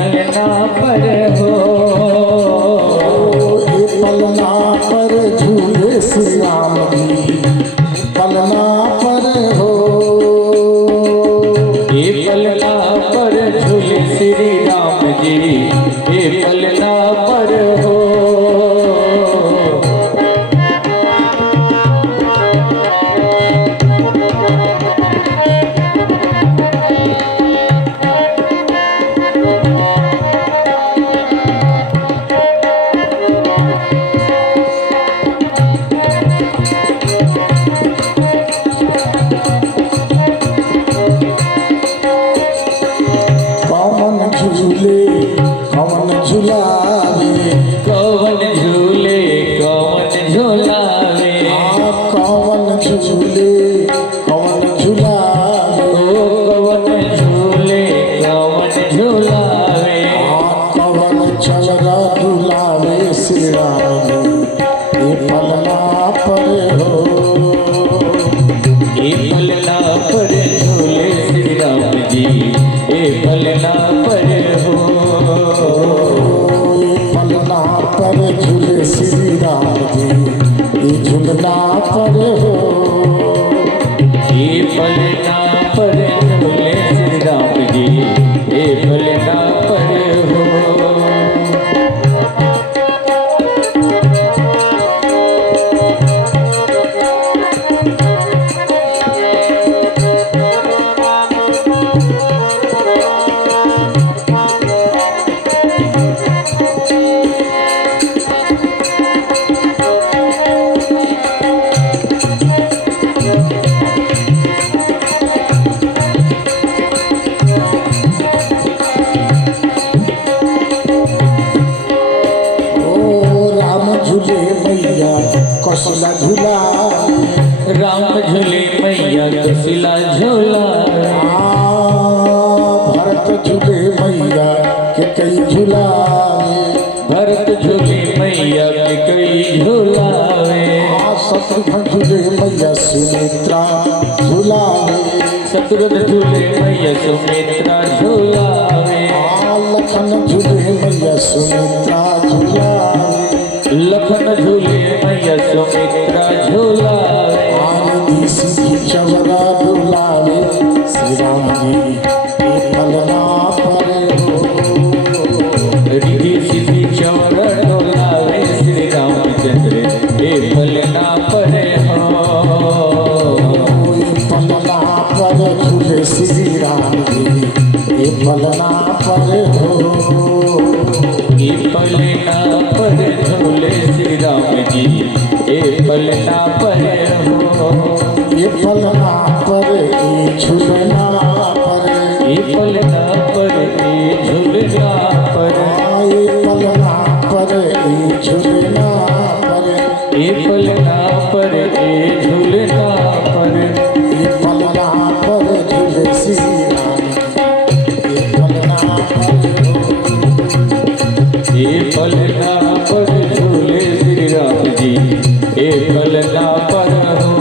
पलना पर हो, ये पलना पर झूले श्री राम जी, पलना पर हो, ये पलना पर झूले श्री राम जी, ये पलना पर हो। कौन झुलावे, कौन झूले कौन झुलावे, कौन झूले कौन झुलावे, कौन झूले कौन झुलावे, कौन चल झुलावे श्री राम जी, ये पलना पर हो, ये पलना पर झूले श्री राम जी, ये पलना पर हो। पलना पर झूले श्री राम जी, ये झूलना पर हो, ये पलना पर झूले श्री राम जी, ये पलना पर हो। कौशला झूला, राम झूले मैया कौशला झूला, भरत झूले मैया के कई झूलावे, भरत झूले मैया के कई झूलावे, शत्रुघ्न झूले मैया सुमित्रा झूलावे, शत्रुघ्न झूले मैया सुमित्रा झूलावे, लखन झूले मैया सुमित्रा झूलावे, लखन झूले मैया सुमित्रा झूलावे, आनंदी सीधी चवरा डुलावे श्री राम जी, ये पलना पर हो, रिधि सिद्धि चौरा डोलावे श्री रामचंद्र, ये पलना पर हो, ये पलना पर झूले श्री राम जी, ये पलना पर हो, ये पलना पर झूले श्री राम जी, ये पलना पर हो, ये पलना पर ये झूलना पर, ये पलना पर ये झूलना पर, ये पलना पर ये झूलना पर, ये पलना पर ये झूलना पर, ये पलना पर झूले श्री राम, ये पलना पर हो, ये पलना पर झूले श्री राम जी, ये पलना पर हो,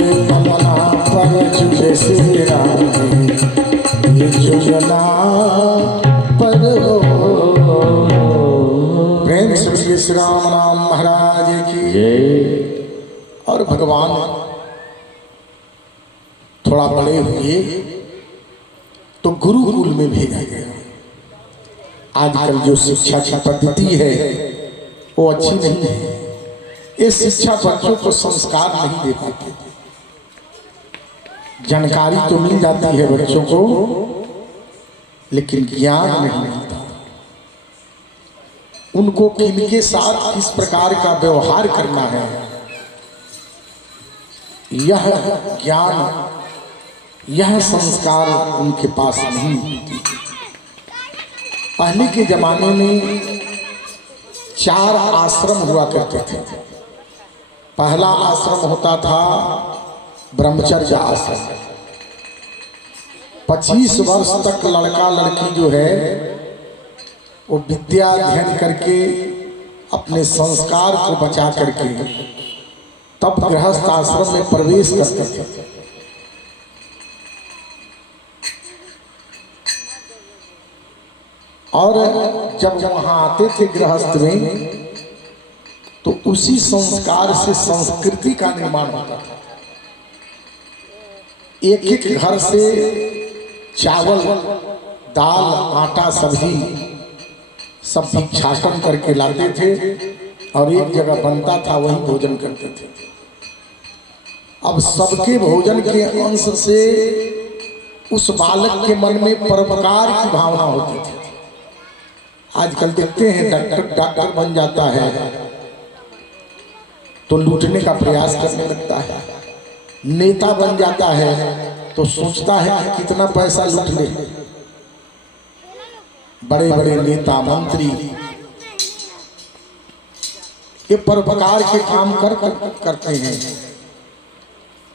ये पलना पर झूले श्री राम जी, ये झूलना पर हो। प्रेम से श्री राम राम महाराज की जय। और भगवान थोड़ा बड़े हुए तो गुरुकुल में भेजा गया। आजकल जो शिक्षा की पद्धति है वो अच्छी नहीं है। ये शिक्षा बच्चों को संस्कार नहीं दे पाती। जानकारी तो मिल जाती है बच्चों को, लेकिन ज्ञान नहीं मिलता। उनको किनके साथ किस प्रकार का व्यवहार करना है, यह ज्ञान, यह संस्कार उनके पास नहीं होती। पहले के जमाने में 4 आश्रम हुआ करते थे। पहला आश्रम होता था ब्रह्मचर्य आश्रम। 25 वर्ष तक लड़का लड़की जो है वो विद्या अध्ययन करके अपने संस्कार को बचा करके तब गृहस्थ आश्रम में प्रवेश करते थे। और जब वहाँ आते थे गृहस्थ में तो उसी संस्कार से संस्कृति का निर्माण होता था। एक एक घर से चावल, दाल, आटा, सब्जी सब भिक्षाटन करके लाते थे और एक जगह बनता था, वहीं भोजन करते थे। अब सबके भोजन के अंश से उस बालक के मन में परोपकार की भावना होती थी। आजकल देखते हैं डॉक्टर बन जाता है तो लूटने का प्रयास करने लगता है, नेता बन जाता है तो सोचता है कि कितना पैसा लूट ले। बड़े बड़े नेता मंत्री ये परोपकार के काम करते हैं,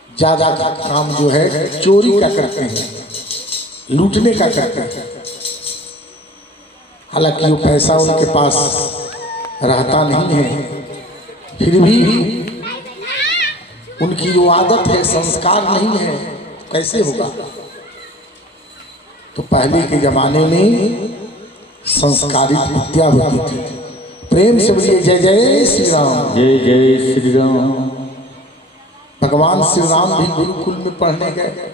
ज्यादा काम जो है चोरी का करते हैं, लूटने का करते हैं। हालांकि वो पैसा उनके पास रहता नहीं है, फिर भी उनकी जो आदत है, संस्कार नहीं है, कैसे होगा। तो पहले के जमाने में संस्कारित विद्या होती थी। प्रेम से बोलिए जय जय श्री राम। जय जय श्री राम। भगवान श्री राम भी गुरुकुल में पढ़ने गए।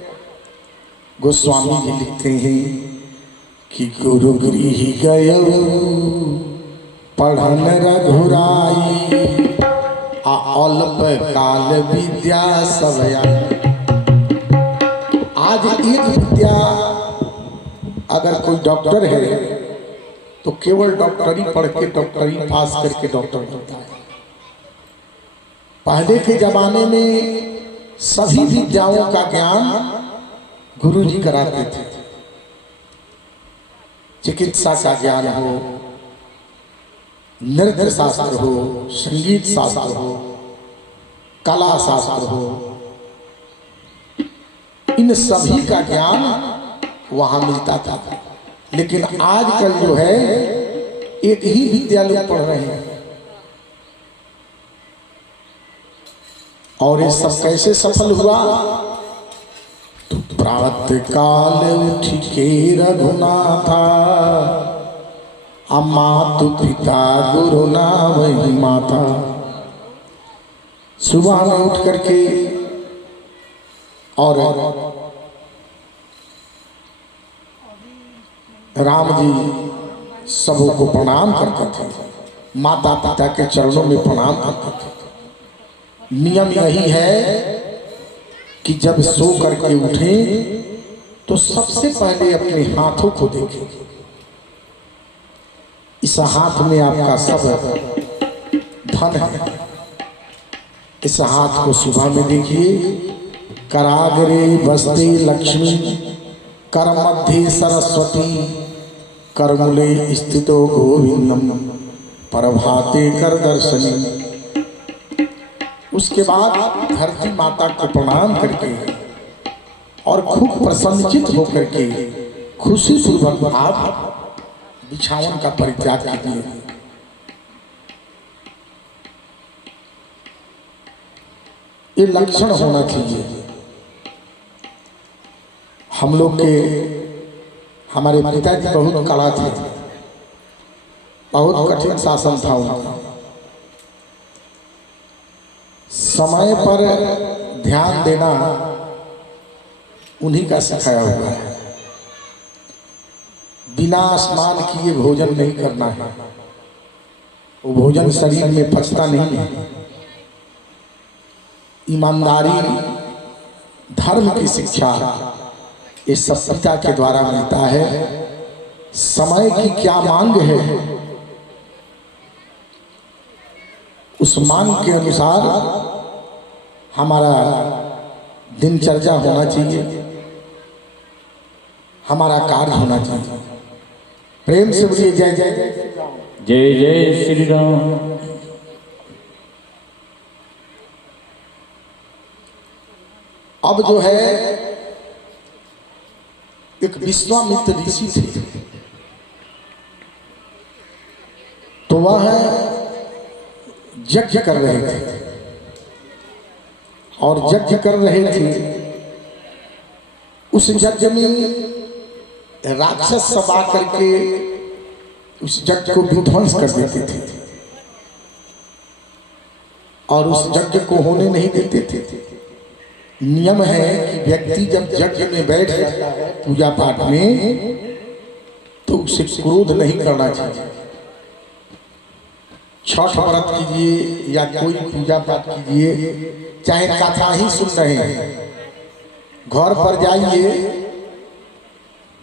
गोस्वामी जी लिखते हैं कि गुरु गृह गयो पढ़न रघुराई, अल्प काल विद्या सबया। आज एक विद्या अगर कोई डॉक्टर है तो केवल डॉक्टरी पढ़ के, डॉक्टरी पास करके डॉक्टर बनता है। पहले के जमाने में सभी विद्याओं का ज्ञान गुरुजी कराते थे। चिकित्सा का ज्ञान हो, नृत्य शास्त्र हो, संगीत शास्त्र हो, कला शास्त्र हो, इन सभी का ज्ञान वहां मिलता था। लेकिन आजकल जो है एक ही विद्यालय पढ़ रहे हैं और ये सब कैसे सफल हुआ। तो प्रातः काल उठ के रघुनाथा, मातु पिता गुरु ना वही माता। सुबह में उठ करके और राम जी सबको प्रणाम करते थे, माता पिता के चरणों में प्रणाम करते थे। नियम यही है कि जब सो करके उठें तो सबसे पहले अपने हाथों को देखें। इस हाथ में आपका सब धन है। इस हाथ को सुबह में देखिए। कराग्रे बसते लक्ष्मी, कर मध्य सरस्वती, करमूले स्थितो गोविंदम, प्रभाते कर दर्शनी। उसके बाद धरती माता को प्रणाम करके और खूब प्रसन्नचित होकर के खुशी पूर्वक आप बिछावन का परित्याग कीजिए। ये लक्षण होना चाहिए। हम लोग के हमारे पिताजी बहुत कड़ा थे, बहुत कठिन शासन था उनका। समय पर ध्यान देना उन्हीं का सिखाया हुआ है। बिना स्नान किए भोजन नहीं करना है, वो भोजन शरीर में पचता नहीं है। ईमानदारी, धर्म की शिक्षा ये सब पिता के द्वारा मिलता है। समय की क्या मांग है, उस मांग के अनुसार हमारा दिनचर्या होना चाहिए, हमारा कार्य होना चाहिए। प्रेम से बोलिए जय जय जय जय श्री राम। अब जो है एक विश्वामित्र ऋषि थे, तो वह यज्ञ कर रहे थे और यज्ञ कर रहे थे। उस यज्ञ में राक्षस सब आकर के उस यज्ञ को विध्वंस कर देते थे और उस यज्ञ को होने नहीं देते थे। नियम है कि व्यक्ति जब यज्ञ में बैठ जाता है पूजा पाठ में तो उसे क्रोध नहीं करना चाहिए। छठ व्रत कीजिए या कोई पूजा पाठ कीजिए, चाहे कथा ही सुन रहे हैं, घर पर जाइए,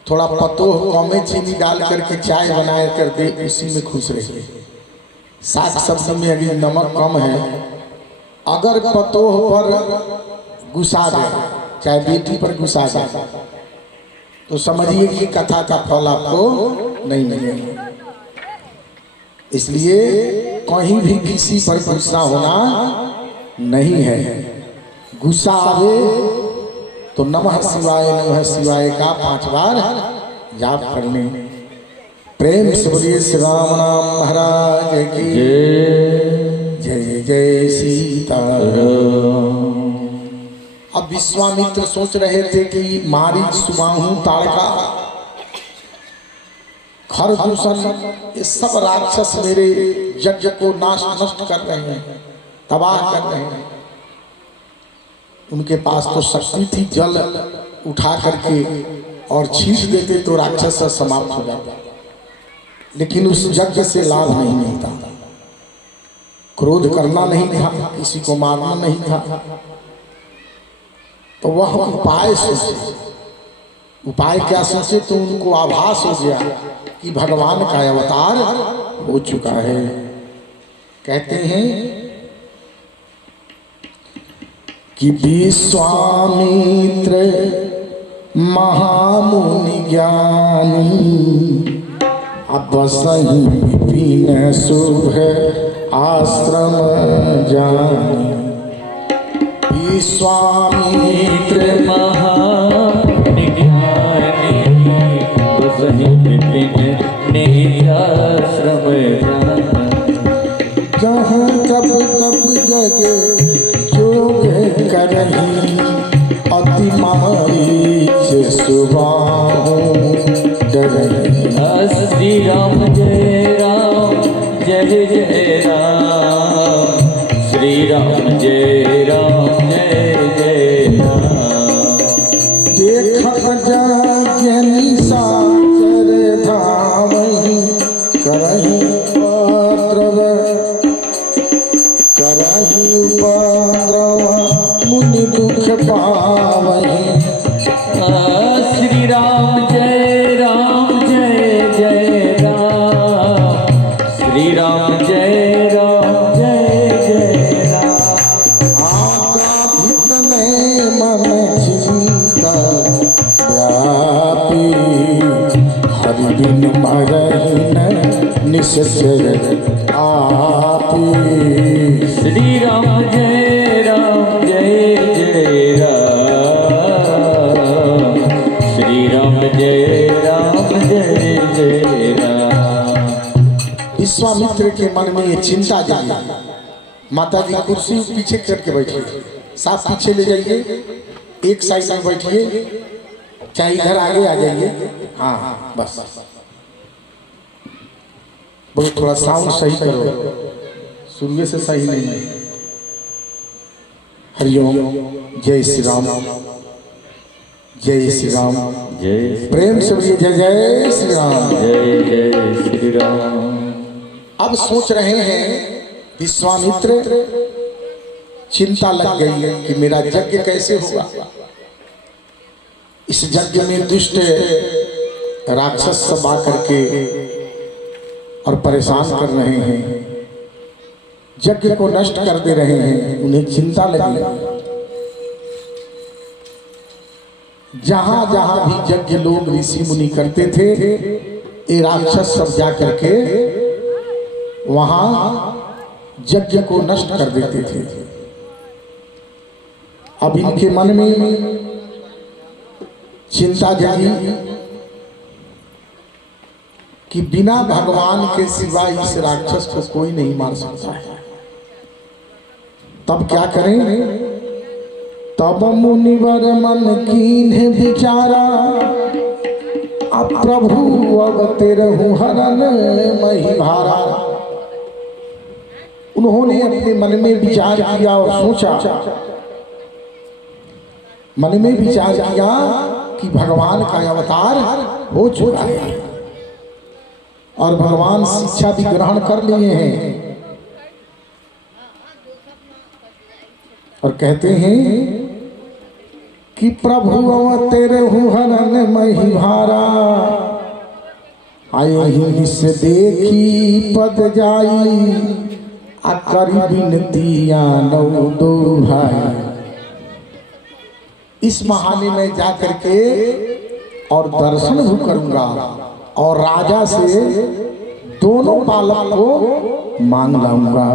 थोड़ा पतोह कमे चीनी डाल करके चाय बनाए कर दे, उसी में खुश रहिए। साग सब्जी में अभी नमक कम है, अगर पतोह पर गुस्सा जाए, चाहे बेटी पर गुस्सा जाए, तो समझिए कि कथा का फल आपको नहीं मिलेगा। इसलिए कहीं भी किसी पर गुस्सा होना नहीं है। गुस्सा आवे तो नमः शिवाय का 5 बार जाप कर लें। प्रेम से बोलिए श्री राम नाम महाराज की जय जय सीताराम। अब विश्वामित्र सोच रहे थे कि मारीच, सुबाहु, ताड़का, खरदूषण, ये सब राक्षस मेरे यज्ञ को नष्ट कर रहे हैं, तबाह कर रहे हैं। उनके पास तो शक्ति थी, जल उठा करके और छींच देते तो राक्षस समाप्त हो जाता, लेकिन उस यज्ञ से लाभ नहीं मिलता। क्रोध करना नहीं था, किसी को मारना नहीं था, तो वह उपाय सोचे। उपाय क्या सोचे? तो उनको आभास हो गया कि भगवान का अवतार हो चुका है। कहते हैं कि विश्वामित्र महामुनि ज्ञानी, अब सही विपिन शुभ आश्रम जानी। विश्वामित्र महामुनि ज्ञानी, बसहि विपिन आश्रम जानी। जहाँ तब जगे योग करही, अति मारीच सुबाहु डरहि। श्री राम जय राम जय जय राम, श्री राम जय राम जय जय राम। देखत जाग्य निशाचर भावहि, करहि उपद्रव मुनि दुख पावहि। श्री राम जय जय राम, श्री राम जय जय राम। आगाधित में मन चिंता व्यापी, हरि बिन मरहि न निश्चर आपी। श्री राम जय जय राम, श्री राम जय जय राम। विश्वामित्र के मन में ये चिंता जागी। माता जी कुर्सी पीछे करके बैठिए, साथ पीछे ले जाइए, एक साइड में बैठिए, चाहे इधर आगे आ जाइए। हाँ बस, बोलो थोड़ा साउंड सही करो, शुरू से सही नहीं है। हरिओम, जय श्री राम, जय श्री राम, जय प्रेम से बोलिए जय जय श्री राम, जय श्री राम। अब सोच रहे हैं विश्वामित्र, चिंता लग गई है कि मेरा यज्ञ कैसे होगा। इस यज्ञ में दुष्ट राक्षस सब आकर के और परेशान कर रहे हैं, यज्ञ को नष्ट कर दे रहे हैं। उन्हें चिंता लगी। जहां जहां भी यज्ञ लोग ऋषि मुनि करते थे, ये राक्षस सब जा करके वहां यज्ञ को नष्ट कर देते थे। अब इनके मन में चिंता जगी कि बिना भगवान के सिवा इस राक्षस को कोई नहीं मार सकता है। तब क्या करें? तब मुनिवर मन कीन्ह विचारा, अब प्रभु अवतरहु हरन मही भारा। उन्होंने अपने मन में विचार किया और सोचा, मन में विचार किया कि भगवान का अवतार हो चुका है और भगवान शिक्षा भी ग्रहण कर लिए हैं और कहते हैं कि प्रभु अवतरहु हरन मही भारा। आए ही से देखी पद जाई करी बिनतिया नौ दो भाई। इस बहाने में जाकर के और दर्शन भी करूंगा और राजा से दोनों बालक को मांग लाऊंगा।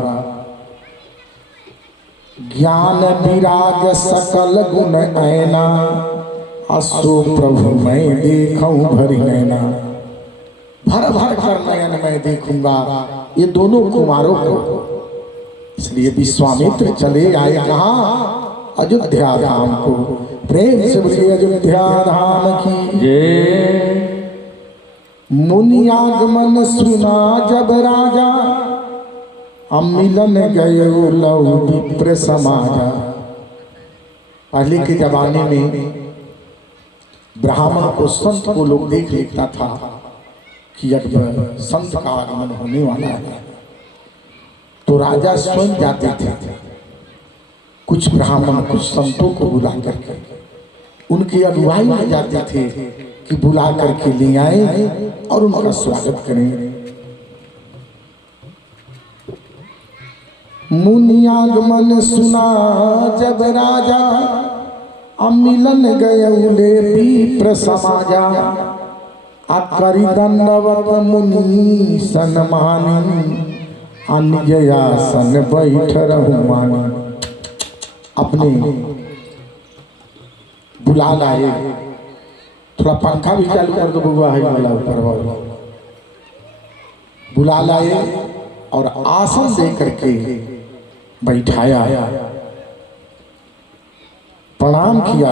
ज्ञान विराग सकल गुण ऐना असो प्रभु मैं देखूं भरी नैना। भर भर कर नयन मैं देखूंगा ये दोनों कुमारों को। इसलिए विश्वामित्र चले आए कहाँ? अयोध्या धाम को। प्रेम से बोलिए अयोध्या धाम की जय। मुनि आगमन सुना जब राजा मिलन गए लव विप्र समाजा। पहले के जमाने में ब्राह्मण को संत को लोग देख लेता था कि अब संत का आगमन होने वाला है तो राजा स्वयं जाते थे कुछ ब्राह्मण कुछ संतों को बुला करके उनकी अगुवाई में जाते थे कि बुला करके ले आए और उनका स्वागत करें। मुनि आगमन सुना जब राजा मिलन गए विप्र समाजा। करि दंडवत मुनि सन्मानी निजयासन बैठ रहुमानी। अपने बुला लाए, थोड़ा पंखा भी चालू कर दो बुआ है वाला ऊपर वाला। बुला लाए और आसन दे करके बैठाया, प्रणाम किया।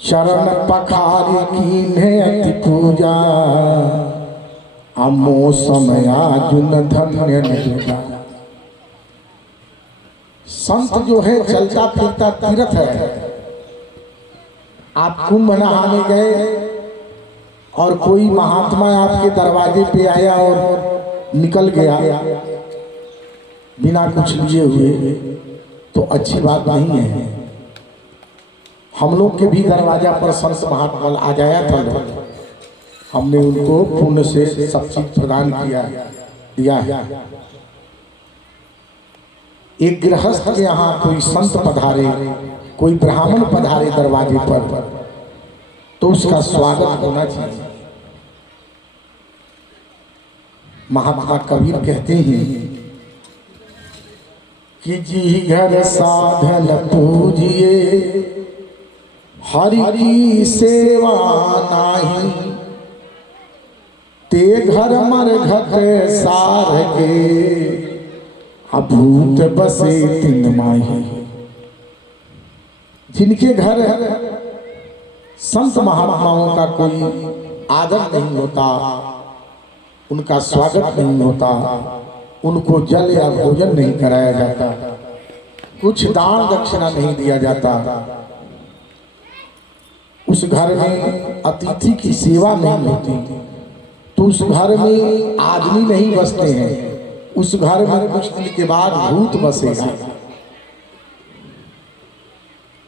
चरण पखारी कीन्हे अति पूजा अमो समया जुन धन्य न। संत जो है चलता फिरता तीर्थ है। आप कुंभ नहाने गए और कोई महात्मा आपके दरवाजे पे आया और निकल गया बिना कुछ लिए हुए तो अच्छी बात नहीं है। हम लोग के भी दरवाजा पर संत महात्मा आ जाया था, हमने उनको पुण्य से सब चीज प्रदान दिया है। एक गृहस्थ के यहाँ कोई संत पधारे, कोई ब्राह्मण पधारे दरवाजे पर तो उसका स्वागत होना चाहिए। महात्मा कबीर कहते हैं कि जी घर साधन पूजिए हरि की सेवा नाही। ते घर मर घट सार के अभूत बसे तिन माही। जिनके घर संत महात्माओं का कोई आदर नहीं होता, उनका स्वागत नहीं होता, उनको जल या भोजन नहीं कराया जाता, कुछ दान दक्षिणा नहीं दिया जाता, उस घर में अतिथि की सेवा नहीं होती तो उस घर में आदमी नहीं बसते हैं, उस घर में कुछ दिन के बाद भूत बसेगा।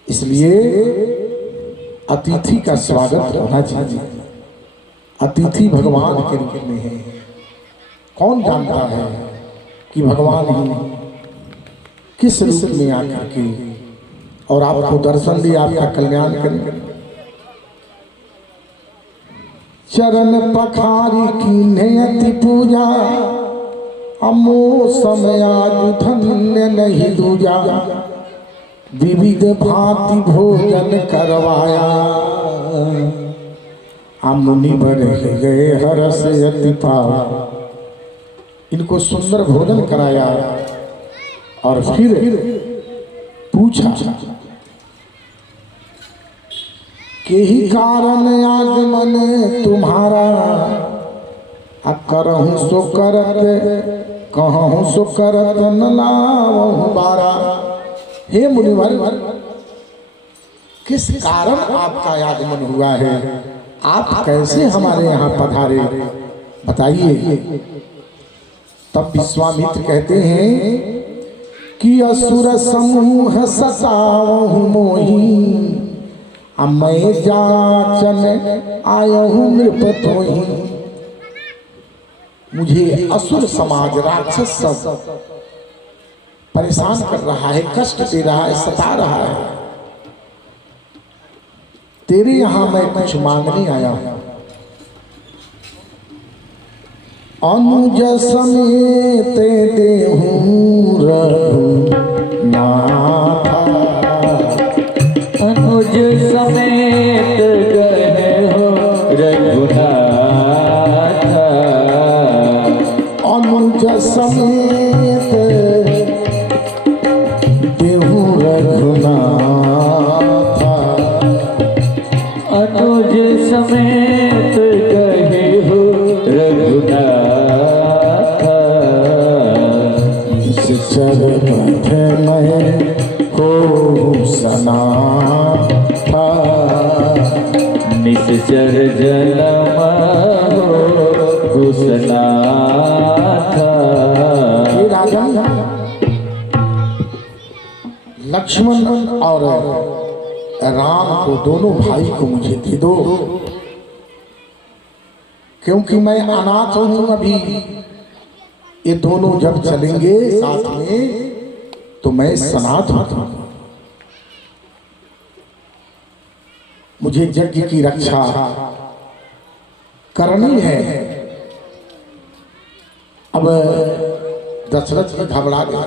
इसलिए अतिथि का स्वागत होना चाहिए। अतिथि भगवान के रूप में है। कौन जानता है कि भगवान ही किस रूप में आकर के और आपको दर्शन दे, आपका कल्याण करे। चरण पखारी कीन्हे अति पूजा अमो समयाज धन्य नहीं दूजा। विविध भांति भोजन करवाया मुनि बर गए हरस अति पावा। इनको सुंदर भोजन कराया और फिर पूछा के ही कारण आगमन तुम्हारा, करहूँ सो करत कहूँ सो करत न लावहूँ बारा। हे मुनिवर, किस कारण आपका आगमन हुआ है, आप कैसे हमारे यहाँ पधारे, बताइए। तब विश्वामित्र कहते हैं कि असुर समूह सतावहु मोही, मैं जाचन आयहु नृपतोहि। मुझे असुर समाज राक्षस सब परेशान कर रहा है, कष्ट दे रहा है, सता रहा है। तेरे यहां मैं कुछ मांगने आया हूं। अनुज समेत देहूं रघुनाथा, अनुज समेत गए हो रघुनाथ, अनुज समेत देहूं रघुनाथा, अनुज समेत गए हो रघुनाथ। इस चरपथ में हो सनाथा, निश्चर जलम हो घुसनाथ। हे राजन, लक्ष्मण और राम को, दोनों भाई को मुझे दे दो, क्योंकि मैं अनाथ हूं अभी। ये दोनों जब चलेंगे साथ में तो मैं सनाथ हूं। मुझे यज्ञ की रक्षा करनी है। अब दशरथ जी घबरा गए,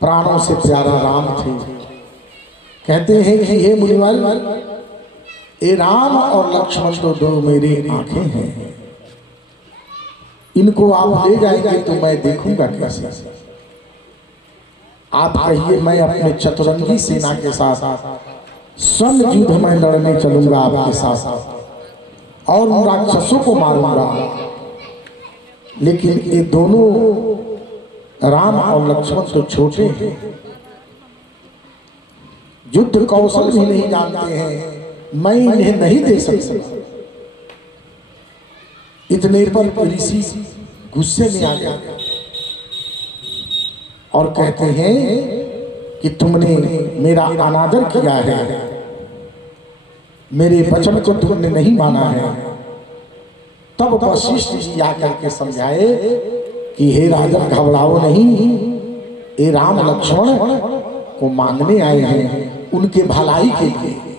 प्राणों से प्यारा राम थे। कहते हैं कि हे मुनिवर, ये राम और लक्ष्मण तो दो मेरी आंखें हैं, इनको आप ले जाएंगे तो मैं देखूंगा कैसे। आप कहिए मैं अपने चतुरंगी सेना के साथ संग युद्ध में लड़ने चलूंगा आपके साथ और राक्षसों को मारूंगा। लेकिन ये दोनों राम और लक्ष्मण तो छोटे हैं, युद्ध कौशल भी नहीं जानते हैं, मैं इन्हें नहीं दे सकता। इतने पर ऋषि गुस्से में आ गया और कहते हैं कि तुमने मेरा अनादर किया है, मेरे वचन को तुमने नहीं माना है। तब वशिष्ठ जी आकर के समझाए कि हे राजन, घबराओ नहीं, ये राम लक्ष्मण को मांगने आए हैं, उनके भलाई के लिए,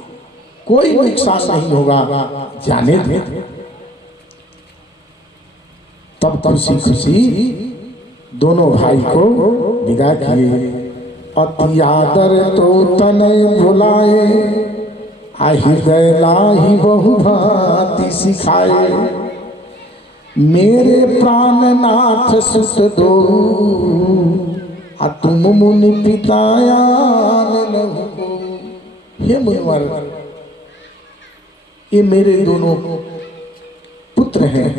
कोई नुकसान नहीं होगा, जाने दे। तब खुशी खुशी दोनों भाई को विदा किए। अति आदर तो तनय भुलाए, हृदय लाही बहु भांति सिखाए। मेरे प्राणनाथ सुत दो, तुम मुनि पितायान लहु को। हे मुनिवर, ये मेरे दोनों पुत्र हैं,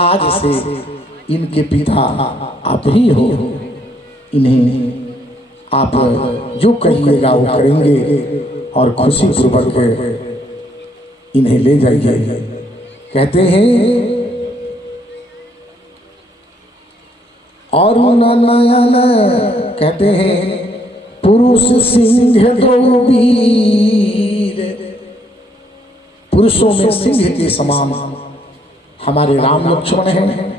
आज से इनके पिता आप ही हो। इन्हें आप जो कहिएगा वो करेंगे और खुशी पूर्वक इन्हें ले जाइए। कहते हैं और नयन, कहते हैं पुरुष सिंह दो वीर, पुरुषों में सिंह के समान हमारे राम लक्ष्मण हैं।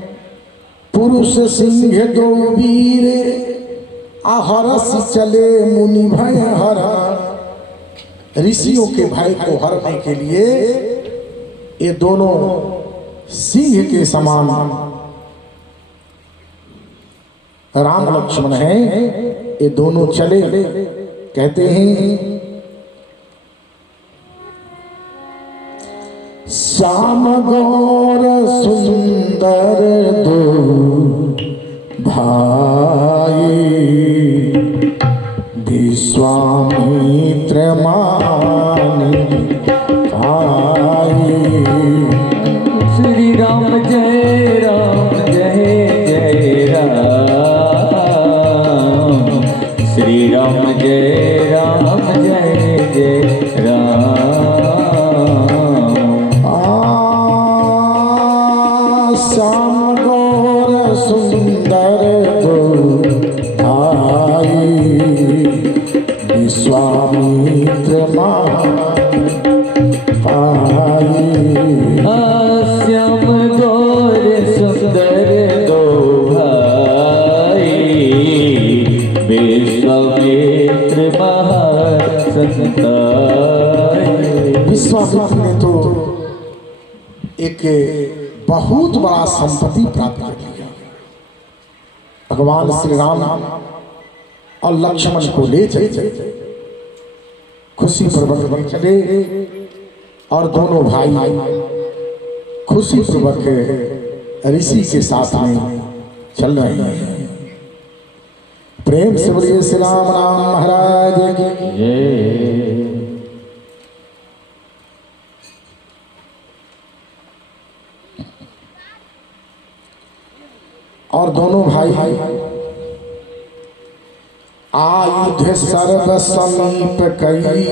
पुरुष सिंह दो वीर, आहरस चले मुनि भय हरा। ऋषियों के भय को हरने के लिए ये दोनों सिंह के समान राम लक्ष्मण हैं, ये दोनों चले। कहते हैं श्याम गौर सुंदर दो भाई, विश्व विश्वामित्र मान आई। श्री राम जय जय राम, श्री राम जय जय राम। श्याम गौर सुंदर आई, विश्वामित्र मान आई। श्याम गौर सुंदर दो भाई, विश्वामित्र महासंताई। विश्वामित्र ने तो एक बहुत बड़ा संपत्ति प्राप्त कर लिया। भगवान श्री राम और लक्ष्मण को ले चले, खुशी पूर्वक बन चले और दोनों भाई खुशी पूर्वक ऋषि के साथ में चल रहे हैं। प्रेम से बोलिए श्री राम राम महाराज की जय। और दोनों भाई आयुध सर्व समीप कई,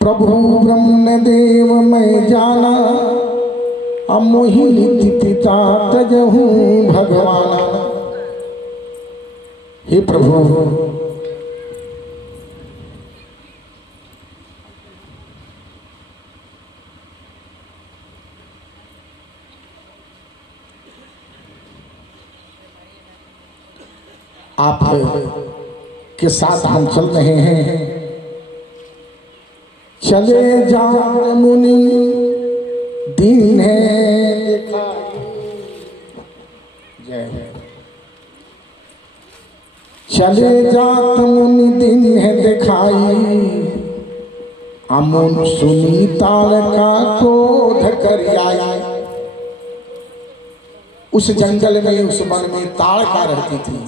प्रभु ब्रह्मदेव मैं जाना, अमोहिनी पिता तजहूँ भगवाना। हे प्रभु, आप के साथ हम चल रहे हैं। चले जा मुनि दीन है जय, चले जात मुनि दिन है दिखाई, अमुन सुनी ताल का क्रोध कर आई। उस जंगल में उस वन में ताड़का रहती थी।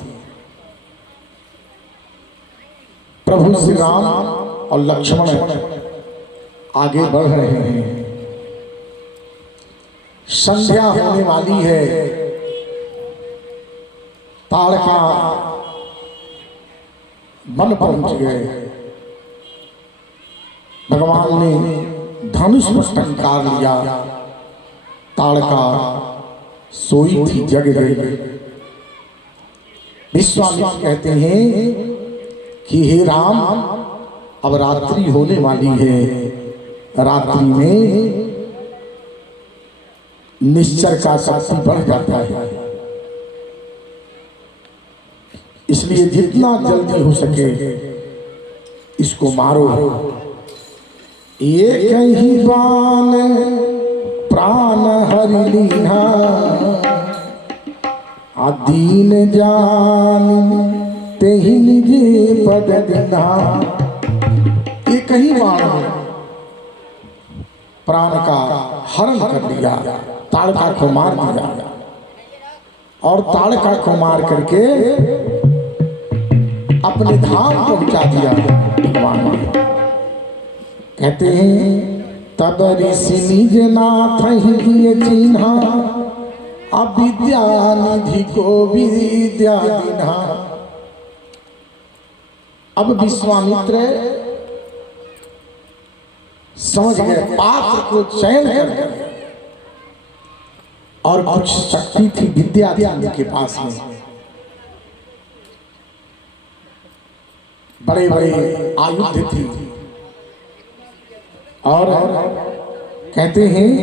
प्रभु श्री राम और लक्ष्मण आगे बढ़ रहे हैं। संध्या होने वाली है। ताड़का वन पहुंच गए। भगवान ने धनुष पर टंकार लिया। ताड़का सोई थी, जग गई। विश्वामित्र कहते हैं कि हे राम, अब रात्रि होने वाली है। रात्रि में निश्चर का शक्ति बढ़ जाता है, इसलिए जितना जल्दी हो सके इसको मारो। ये कहीं बाण प्राण हरि लीना, दीन जान तेहि निजे पद दिना। ये कहीं बाण प्राण का हरण कर दिया, ताड़का को मार दिया। और ताड़का को मार करके अपने धाम पहुंचा दिया। भगवान कहते हैं तब ऋषि निज नाथ ही चिन्हा, अविद्या निधि को विद्या दीन्हा। अब विश्वामित्र समझ गए, पात्र को चयन कर और कुछ शक्ति थी, विद्या थी उनके पास में। बड़े बड़े आयुध थी। और कहते हैं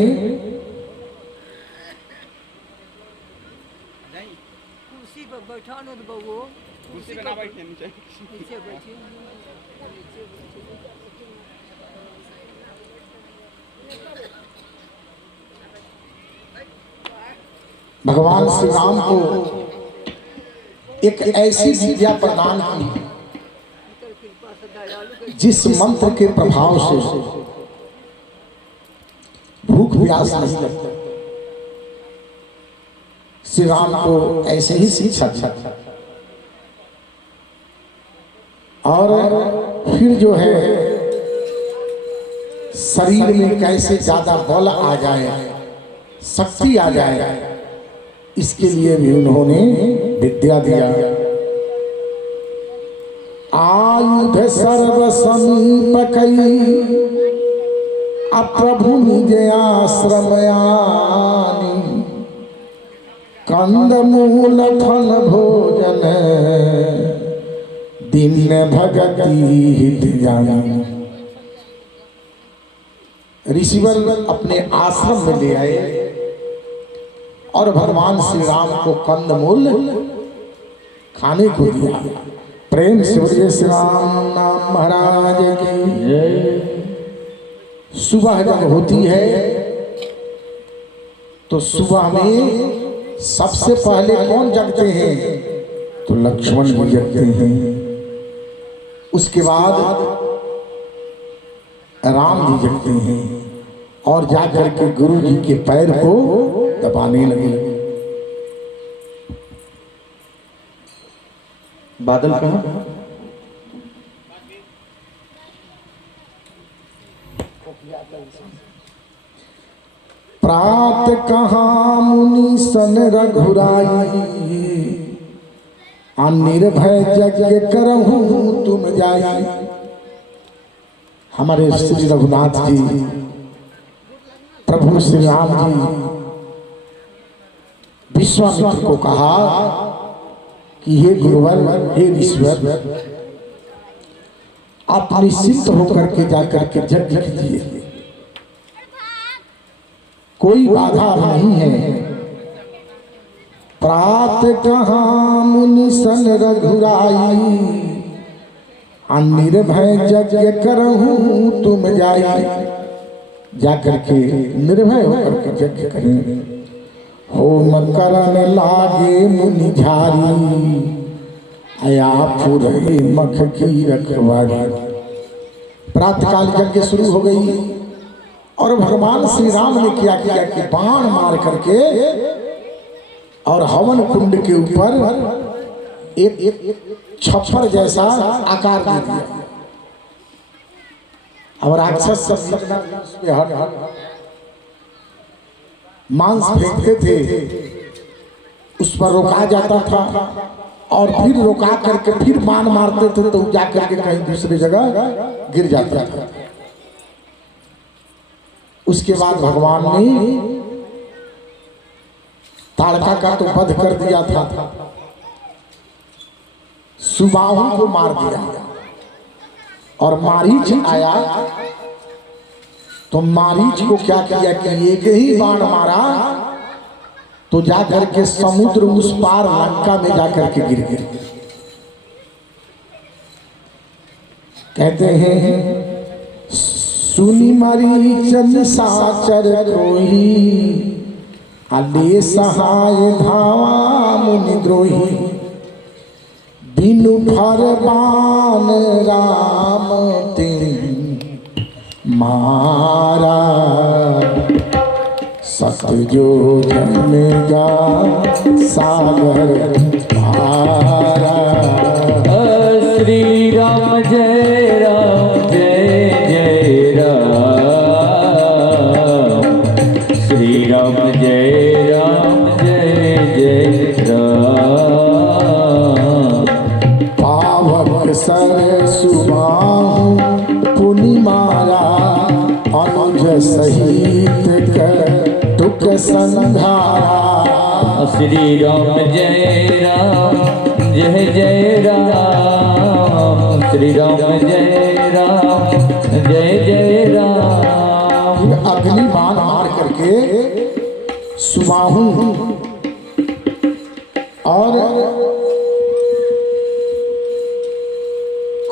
कुर्सी पर बैठा न तो बबू, कुर्सी पे ना बैठे, नीचे बैठिए। भगवान श्री राम को एक ऐसी विद्या प्रदान की जिस मंत्र के प्रभाव से भूख प्यास नहीं लगती। श्री राम को ऐसे ही शिक्षा दी। और फिर जो है शरीर में कैसे ज्यादा बल आ जाए, शक्ति आ जाए, इसके लिए भी उन्होंने विद्या दिया। आयुध सर्व समीप कई अप्रभु निज आश्रम आनी, कंद मूल फल भोजन दिन भगति हित जानी। ऋषिवर अपने आश्रम में ले आए और भगवान श्री राम को कंदमूल खाने को दिया। प्रेम से बोलिए श्री राम नाम महाराज की। सुबह जब होती है तो सुबह में सबसे पहले कौन जगते हैं? तो लक्ष्मण जी जगते हैं। उसके बाद राम जी जगते हैं और जाकर के गुरु जी के पैर को दबाने लगे। बादल कहाँ? प्रात कहाँ मुनि सन रघुराई, निर्भय यज्ञ करहूं तुम जाई। हमारे श्री रघुनाथ जी, प्रभु श्री राम जी विश्वामित्र को कहा कि हे गुरुवर, हे ईश्वर, आप निश्चिंत होकर के जाकर के यज्ञ कीजिए, कोई बाधा नहीं है। प्रात कहाँ मुनि सन रघुराई, निर्भय यज्ञ करहूं तुम जाई। जाकर के निर्भय होकर के यज्ञ करें। होम करन लागे मुनि झारी, आया पुरहे मख की रखवारी। प्रातःकाल यज्ञ शुरू हो गई और भगवान श्री राम ने क्या किया कि बाण मार करके और हवन कुंड के ऊपर एक छप्पर जैसा आकार दे दिया। अब राक्षस सब मांस फेंकते थे, उस पर रोका जाता था और फिर रोका करके फिर बाण मारते थे तो जाकर के कहीं दूसरी जगह गिर जाता था। उसके बाद भगवान ने ताड़का का तो वध कर दिया था, सुबाहु को मार दिया और मारीच आया तो मारीच को क्या किया कि एक ही बाण मारा तो जाकर के समुद्र उस पार लंका में जाकर के गिर गए। कहते हैं सुनी मरीच निशाचर कोई, अले सहाय धावा मुनि द्रोही। बिनु फरमान राम ते मारा, सतजो जमेगा सागर धारा। श्री राम जय राम जय जय राम, श्री राम जय जय राम। पावक सर सुबाहु पुनि मारा, अनुज सहित कटुक संधारा। श्री राम जय जय राम, श्री राम जय राम। अग्नि बाण मार करके सुबाहु और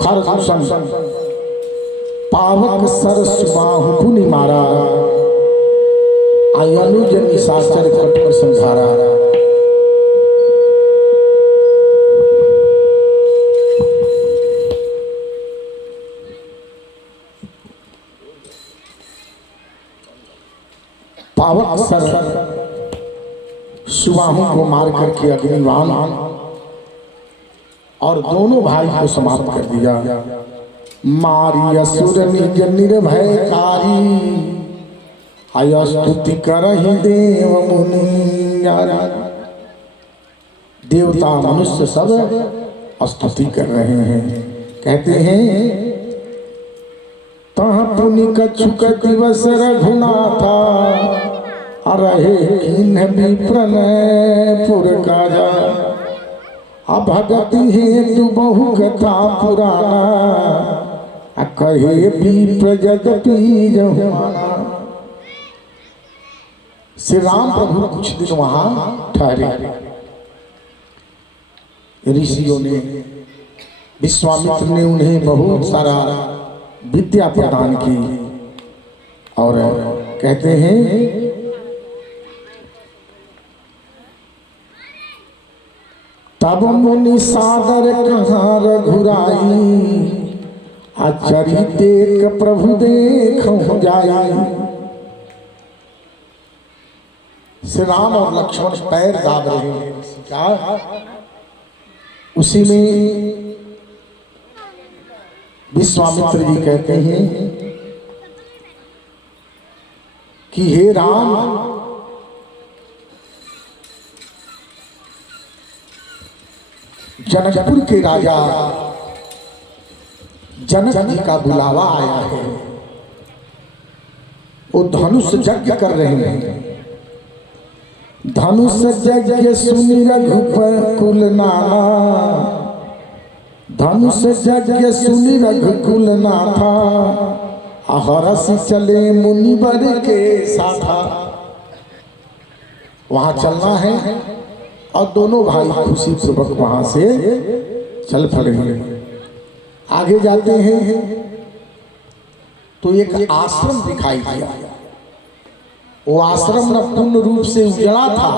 खरदूषण पावक सर सुबाहु पुनि मारा, अनुज निशाचर कटुक संधारा। पावक सर सुबाहु को मार करके अग्निबाण और दोनों भाई को समाप्त कर दिया। मारी असुर निज निर्भयकारी, हाय स्तुति करहि देव मुनि। देवता मनुष्य सब स्तुति कर रहे हैं। कहते हैं तह पुनि कछुक दिवस रघुनाथा, रहे किन्ह विप्रन पुर काजा। भगति हेतु बहु कथा पुराना, कहे विप्र जगति जहुआना। श्री राम प्रभु कुछ दिन वहां ठहरे। ऋषियों ने, विश्वामित्र ने उन्हें बहुत सारा विद्या प्रदान की और कहते हैं तब मुनि सादर कहाँ रघुराई, आचरित देख प्रभु देखहुँ जाई। श्री राम और लक्ष्मण पैर दाब रहे हैं। उसी में विश्वामित्र जी कहते हैं कि हे राम, जनकपुर के राजा जनक जी का बुलावा आया है। वो धनुष यज्ञ कर रहे हैं। धनुष यज्ञ सुनि रघुकुल कुल नाना, धनुष यज्ञ सुनि रघुकुल नाथा। हरस चले मुनिवर के साथा। वहां चलना है और दोनों भाई खुशी पूर्वक वहां से चल पड़े। आगे जाते हैं तो एक आश्रम दिखाई दिया। वो आश्रम न पूर्ण रूप से उजड़ा था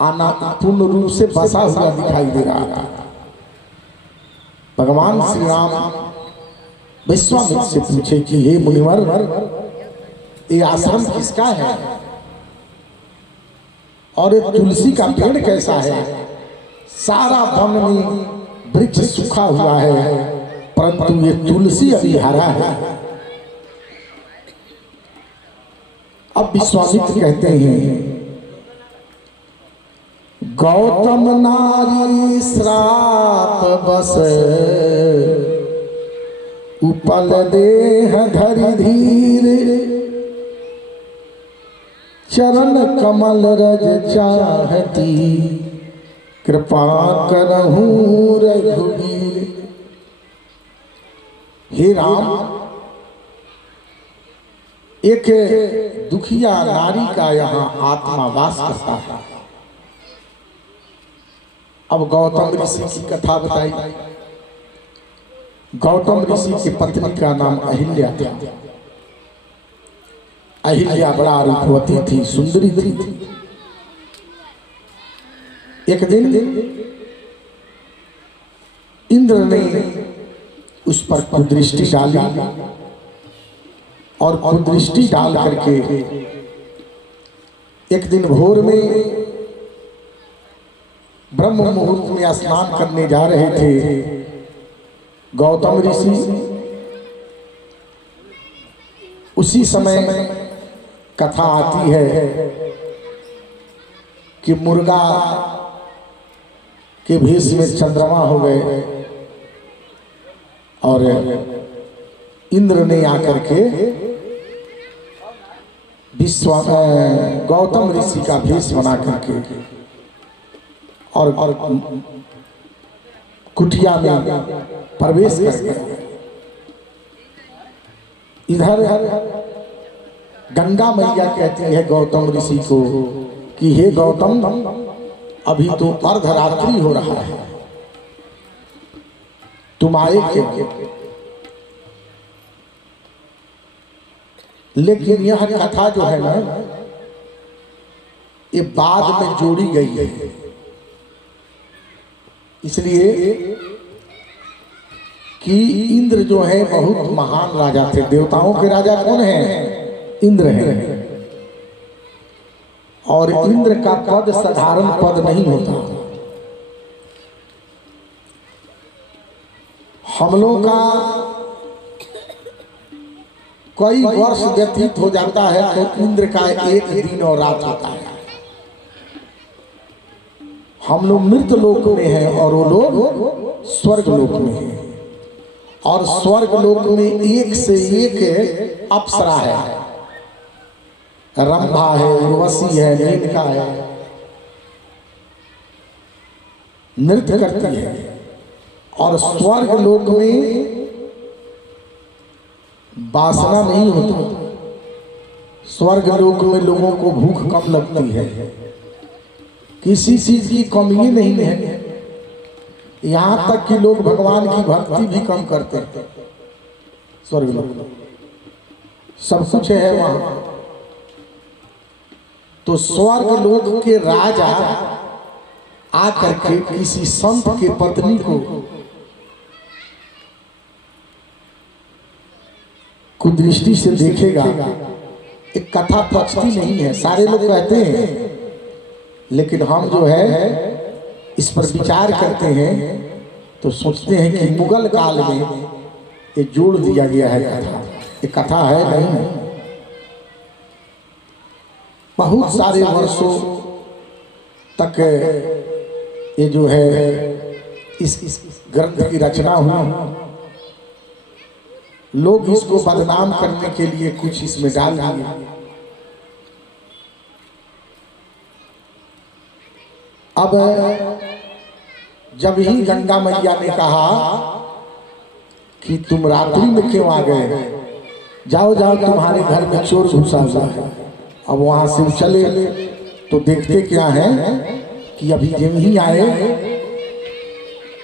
और न पूर्ण रूप से बसा हुआ दिखाई दे रहा था। भगवान श्री राम विश्वामित्र से पूछे कि हे मुनिवर, ये आश्रम किसका है और ये तुलसी का पेड़ कैसा है? सारा वन में वृक्ष सूखा हुआ है, परंतु ये तुलसी अभी हरा है। अब विश्वामित्र कहते हैं गौतम नारी श्राप बस, उपल देह धरि धीर। चरण कमल रज चाहती, कृपा करहूँ रघुवीर। हे राम, एक दुखिया नारी का यहाँ आत्मा वास करता है। अब गौतम ऋषि की कथा बताई। गौतम ऋषि की पत्नी का नाम अहिल्या था। अहिल्या बड़ा रूपवती थी, सुंदरी थी। एक दिन इंद्र ने उस पर कुदृष्टि डाली और कुदृष्टि डाल करके एक दिन भोर में ब्रह्म मुहूर्त में स्नान करने जा रहे थे गौतम ऋषि। उसी समय कथा आती है कि मुर्गा के भेष में चंद्रमा हो गए और इंद्र ने आकर के गौतम ऋषि का भेष बना करके और कुटिया में प्रवेश कर गया। इधर गंगा मैया कहती है गौतम ऋषि को कि हे गौतम, अभी तो अर्धरात्रि हो रहा है, तुम आए क्यों? लेकिन यह कथा जो है ना, ये बाद में जोड़ी गई है। इसलिए कि इंद्र जो है बहुत महान राजा थे। देवताओं के राजा कौन है? इंद्र है। और इंद्र का पद साधारण पद नहीं होता। हम लोग का कई वर्ष व्यतीत हो जाता है तो इंद्र का एक दिन और रात होता है। हम लोग मृत लोक में हैं और वो लोग स्वर्ग लोक में हैं। और स्वर्ग लोक में एक से एक अप्सरा है, रंभा है, उर्वशी है, मेनका है, नृत्य करती है। और स्वर्ग लोक में वासना नहीं होती। स्वर्ग लोक में लोगों को भूख कम लगती है, किसी चीज की कमी नहीं है। यहाँ तक कि लोग भगवान की भक्ति भी कम करते हैं। स्वर्ग लोक सब कुछ है वहां। तो स्वर्ग लोक के राजा आकर के किसी संत के पत्नी को कुदृष्टि से देखेगा। एक कथा पचती नहीं है, सारे लोग कहते हैं, लेकिन हम जो है इस पर विचार करते हैं तो सोचते हैं कि मुगल काल में ये जोड़ दिया गया है कथा। ये कथा है नहीं, बहुत सारे वर्षों तक ये जो है इस ग्रंथ की रचना हुई। लोग इसको बदनाम करने के लिए कुछ इसमें डाल दिए। अब जब ही गंगा मैया ने कहा कि तुम रात्रि में क्यों आ गए, जाओ जाओ तुम्हारे घर में चोर घुसा हुआ है। अब वहां से चले तो देखते क्या है कि अभी जब ही आए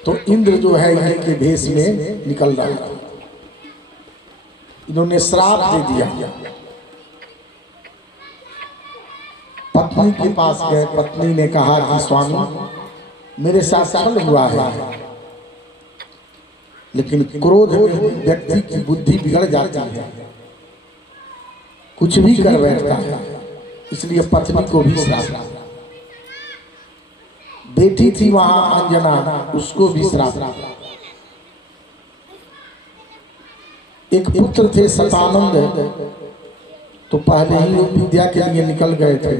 तो इंद्र जो है इन्हीं के भेष में निकल रहा था। इन्होंने श्राप दे दिया। पत्नी के पास गए, पत्नी ने कहा कि स्वामी मेरे साथ छल हुआ है, लेकिन क्रोध में व्यक्ति की बुद्धि बिगड़ जाती है, कुछ भी कर बैठता है, इसलिए पत्नी को भी श्राप। बेटी थी वहां अंजना, उसको भी श्राप। एक पुत्र थे सतानंद, तो पहले ही लोग विद्या के लिए निकल गए थे,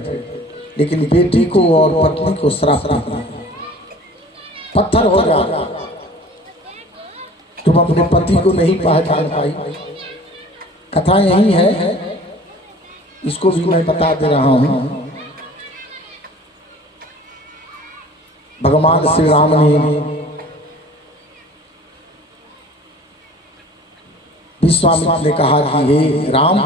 लेकिन बेटी को और पत्नी को श्राप दिया, पत्थर हो जा, तुम अपने पति को नहीं पहचान पाई। कथा यही है, इसको भी मैं बता दे रहा हूं। भगवान श्री राम ने विश्वामित्र ने कहा कि हे राम,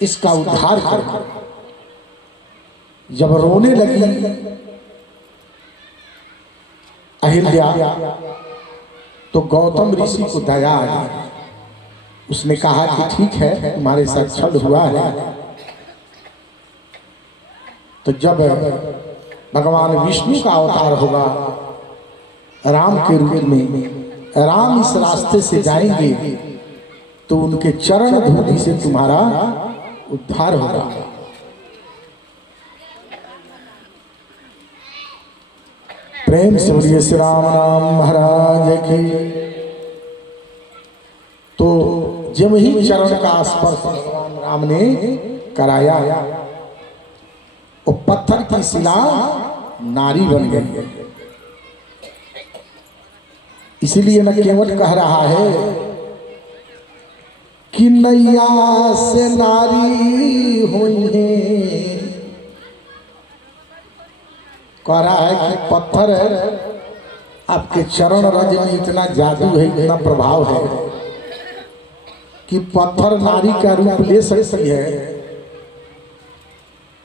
इसका उद्धार कर। जब रोने लगी अहिल्या तो गौतम ऋषि को दया आई। उसने कहा कि ठीक है, तुम्हारे साथ छल हुआ है। तो जब भगवान विष्णु का अवतार होगा राम के रूप में, राम इस रास्ते से जाएंगे तो उनके चरण धूलि से तुम्हारा उद्धार होगा। प्रेम से बोलिए श्री राम राम महाराज की। तो जब ही चरण का स्पर्श भगवान राम ने कराया, वो पत्थर की शिला नारी बन गई। इसीलिए न केवट कह रहा है कि नैया से नारी हुई है, कह रहा है कि पत्थर आपके चरण रज में इतना जादू है, इतना प्रभाव है कि पत्थर नारी का रूप ले सकती है।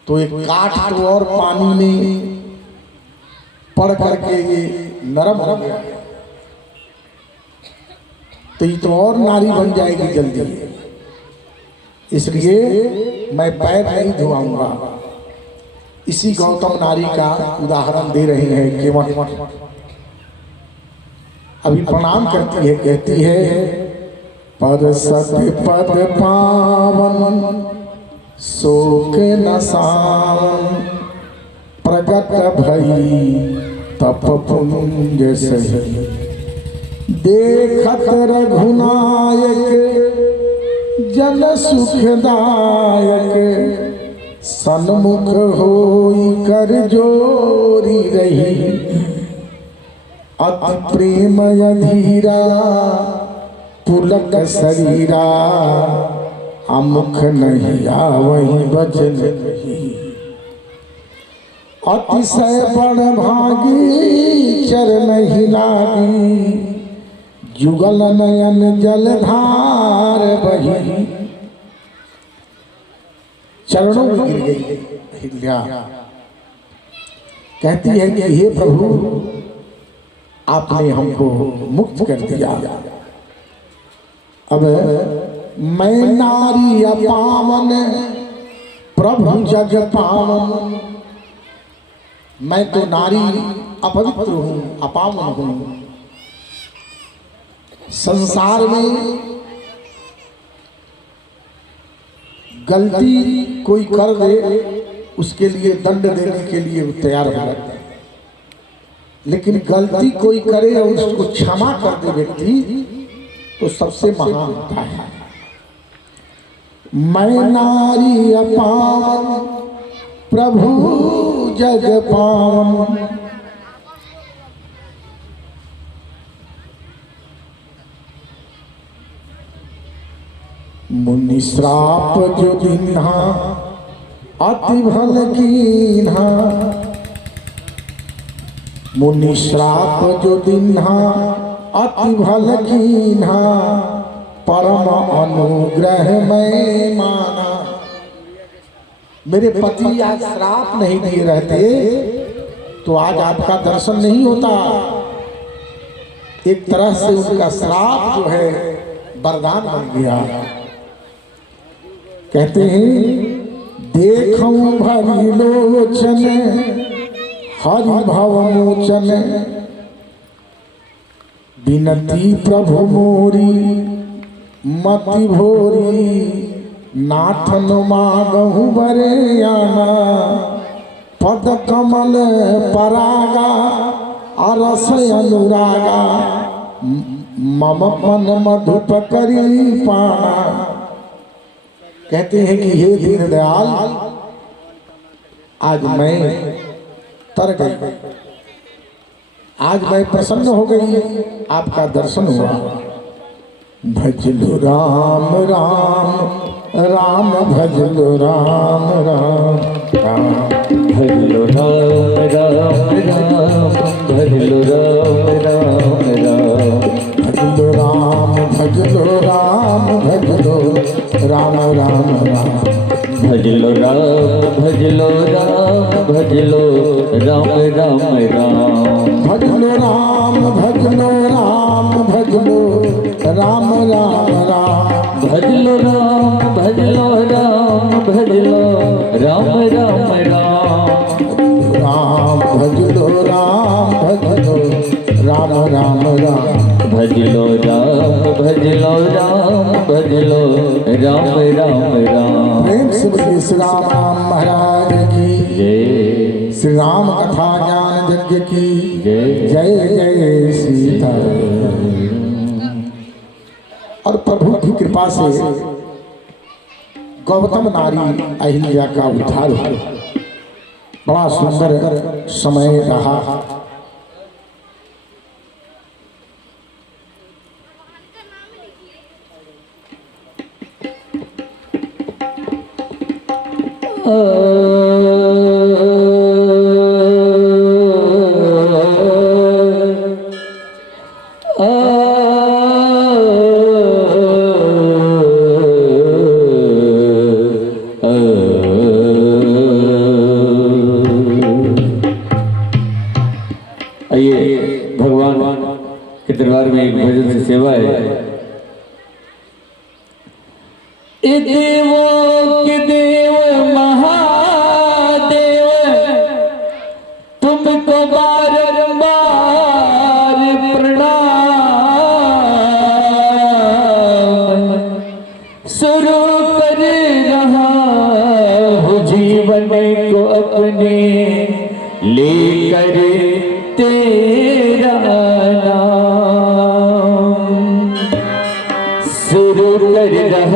तो एक काठ तो और पानी में पड़ करके ये नरम हो गया, तो ये तो और नारी बन जाएगी जल्दी। इसलिए मैं पैर नहीं धुआऊंगा। इसी गौतम नारी का उदाहरण दे रहे हैं केवट। अभी प्रणाम करती है, कहती है पद सत्य पद पावन शोक न सावन प्रगट भई तप पुंज सही देखत रघुनायक जन सुखदायक सन्मुख होई कर जोरी रही अति प्रेम अधीरा पुलक शरीरा अमुख नहीं आवही बचन नहीं अतिशय बड़ भागी चरण ही लागी जुगल नयन जलधार बही चरणों में गिर गई अहिल्या कहती है कि हे प्रभु आपने हमको मुक्त कर दिया अब मैं नारी अपावन प्रभु जग पावन मैं तो नारी अपवित्र हूँ अपावन हूँ संसार में गलती कोई कर दे उसके लिए दंड देने के लिए वो तैयार हो जाता है लेकिन गलती कोई करे और उसको क्षमा कर दे व्यक्ति तो सबसे महान होता है मैं नारी अपावन प्रभु जग पावन मुनि श्राप जो दीन्हा अति भल कीन्हा मुनि श्राप जो दीन्हा अति भल कीन्हा परम अनुग्रह में माना मेरे पति आज श्राप नहीं दिए रहते तो आज आपका दर्शन नहीं होता एक तरह से उनका श्राप जो है वरदान बन गया कहते हैं देखूं भरी लोचन हरि भव मोचन बिनती प्रभु मोरी मति भोरी नाथन मागहु बरे आना पद कमल परागा अरस अनुरागा मम मन मधुप करी पाना कहते हैं कि हे दीनदयाल आज मैं तर गई आज मैं प्रसन्न हो गई आपका दर्शन हुआ भजलो राम राम राम भजलो राम राम राम भजलो राम राम राम भजलो राम राम राम भजलो राम भजलो राम राम राम भजलो राम भजलो राम भजलो राम राम राम भजलो राम भजलो राम भजलो राम राम राम भजलो राम भजलो राम भजलो राम राम राम राम भजलो राम भजलो राम राम राम भजलो राम भजलो राम भजलो राम राम राम प्रेम से बोलिए श्री राम महाराज की जय श्री राम कथा ज्ञान यज्ञ की जय जय जय सीता और प्रभु की कृपा से गौतम नारी अहिल्या का उद्धार हुआ बड़ा सुंदर समय रहा आइए भगवान के दरबार में एक भजन से सेवा है। ए देवों के देव महादेव तुमको बारंबार प्रणाम शुरू कर रहा हूँ जीवन को अपने लेकर तेरे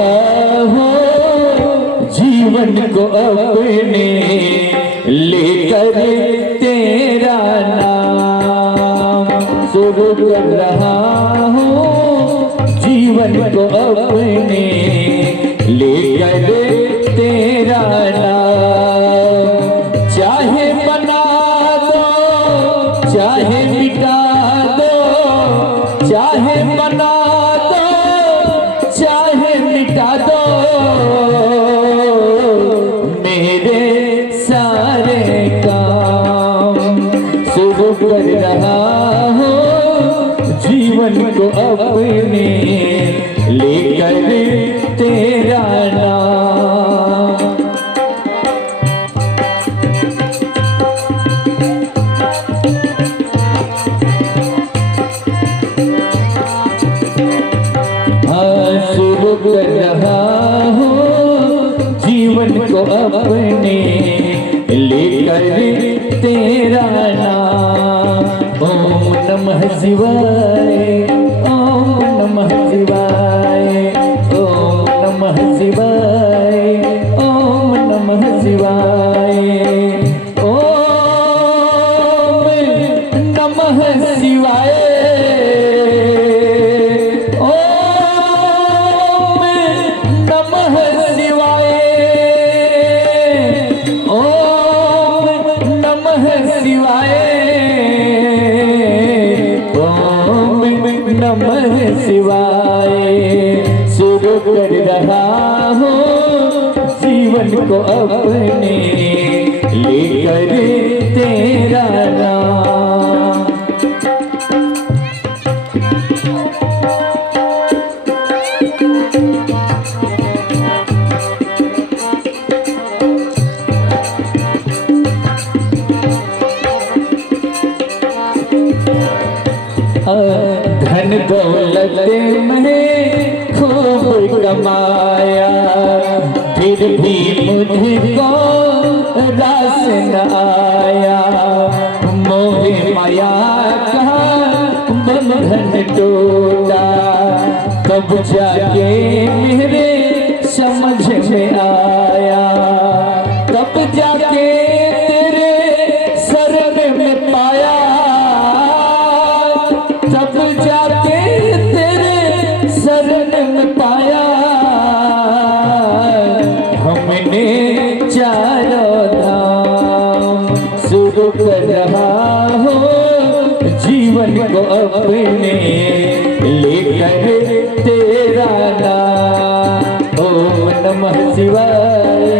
रहा हूँ जीवन को अपने लेकर तेरा नाम शुरू कर रहा हूँ जीवन को अपने लेकर तेरा नाम चाहे बना दो चाहे मिटा दो चाहे बना दो चाहे मिटा दो मेरे सारे काम शुरू कर रहा हूँ जीवन को अपने लेकर तेरा नाम शुरू कर रहा हूँ जीवन को अपने लेकर तेरा नाम ओम नमः शिवाय ओम नमः शिवाय ओम नमः शिवाय ओम नमः शिवाय ओम नमः शिवाय नमः शिवाय शुरू कर रहा हूँ जीवन को अपने लेकर तेरा नाम धन दौलत में खूब कमाया फिर भी मुझको रास न आया मोह माया का बंधन टूटा तब जाके मेरे समझ में आया तब जाके तेरे शरण में पाया तब जाके तेरे शरण में पाया हमने चारों धाम शुरू कर रहा हूँ जीवन को अपने लेकर तेरा नाम ओम नमः शिवाय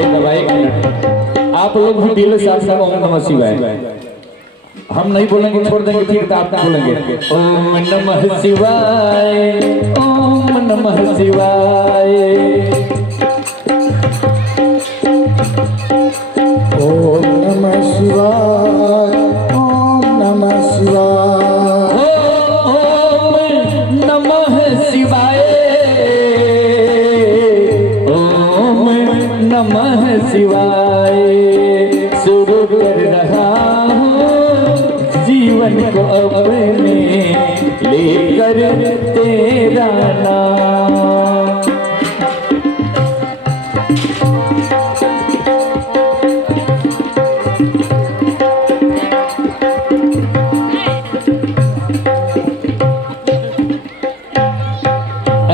एक मिनट आप लोग भी दिल से साथ ओम नमः शिवाय हम नहीं बोलेंगे छोड़ देंगे फिर तो आप बोलेंगे ओम नमः शिवाय ओम नमः शिवाय ओम नमः शिवाय ओम नमः शिवाय ओम नमः शिवाय ओम नमः शिवाय शुरू कर रहा जीवन को अपने लेकर तेरा नाम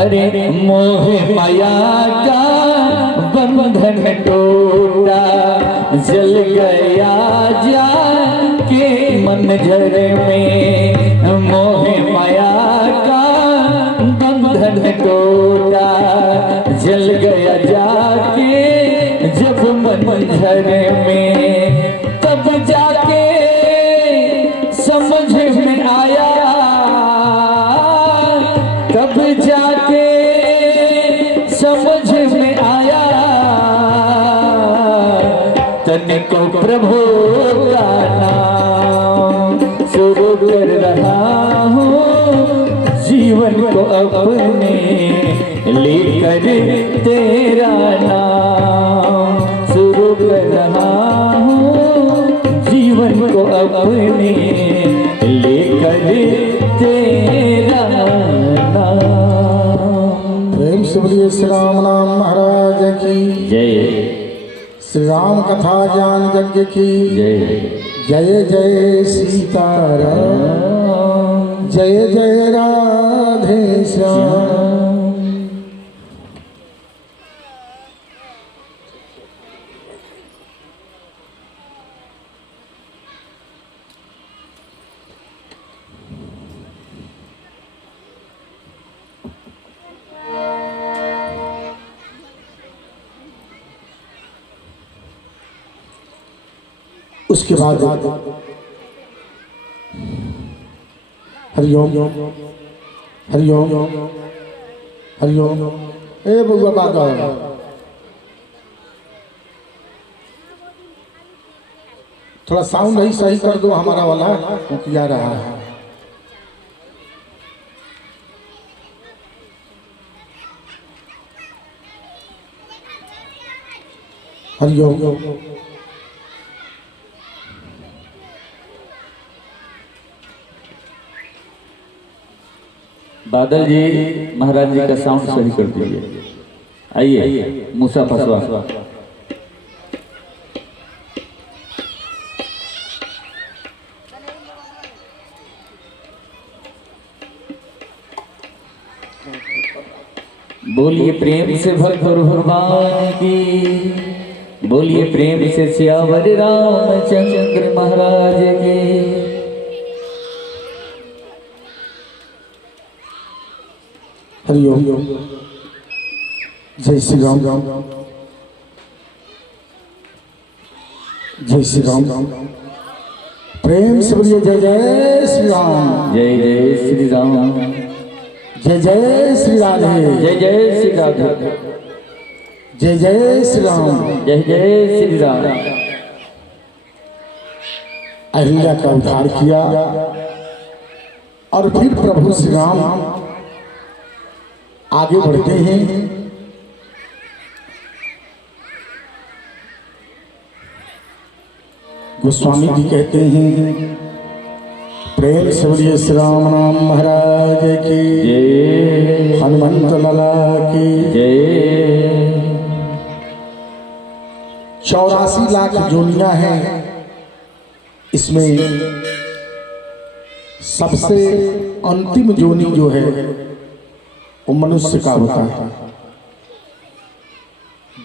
अरे मोह माया का बंधन टूटा जल गया जाके मंझर में मोह माया का बंधन टूटा जल गया जाके जब मंझर में तब जाके समझ में आया तब जाके समझ में आया तनिको प्रभु का नाम शुरू कर रहा हूँ जीवन को अपने लेकर तेरा नाम शुरू कर रहा हूँ जीवन को अपने लेकर तेरा नाम से बोलिए श्री राम नाम महाराज की जय। श्री राम कथा ज्ञान यज्ञ की जय जय जय सीताराम जय जय राधे श्याम। उसके बाद हरिओम हरिओम हरिओम। ए बउआ बाबा थोड़ा साउंड ही सही कर दो हमारा वाला क्योंकि आ रहा है। हरिओम। बादल जी महाराज जी का साउंड सही कर दीजिए। आइए मूसा फसवा। बोलिए प्रेम से भक्त भगवान की, बोलिए प्रेम से सियावर रामचंद्र महाराज की। हरिओम। जय श्री राम जय श्री राम। प्रेम से बोलिए जय जय श्री राम जय जय श्री राम जय जय श्री राधे जय जय श्री राधे जय जय श्री राम जय जय श्री राम। अहिल्या का उद्धार किया और फिर प्रभु श्री राम आगे बढ़ते हैं। गोस्वामी जी कहते हैं प्रेम से बोलिए श्री राम नाम महाराज की जय, हनुमंत लाला की जय। 84 लाख जोनियां हैं, इसमें सबसे अंतिम जोनी जो है वो मनुष्य का होता है।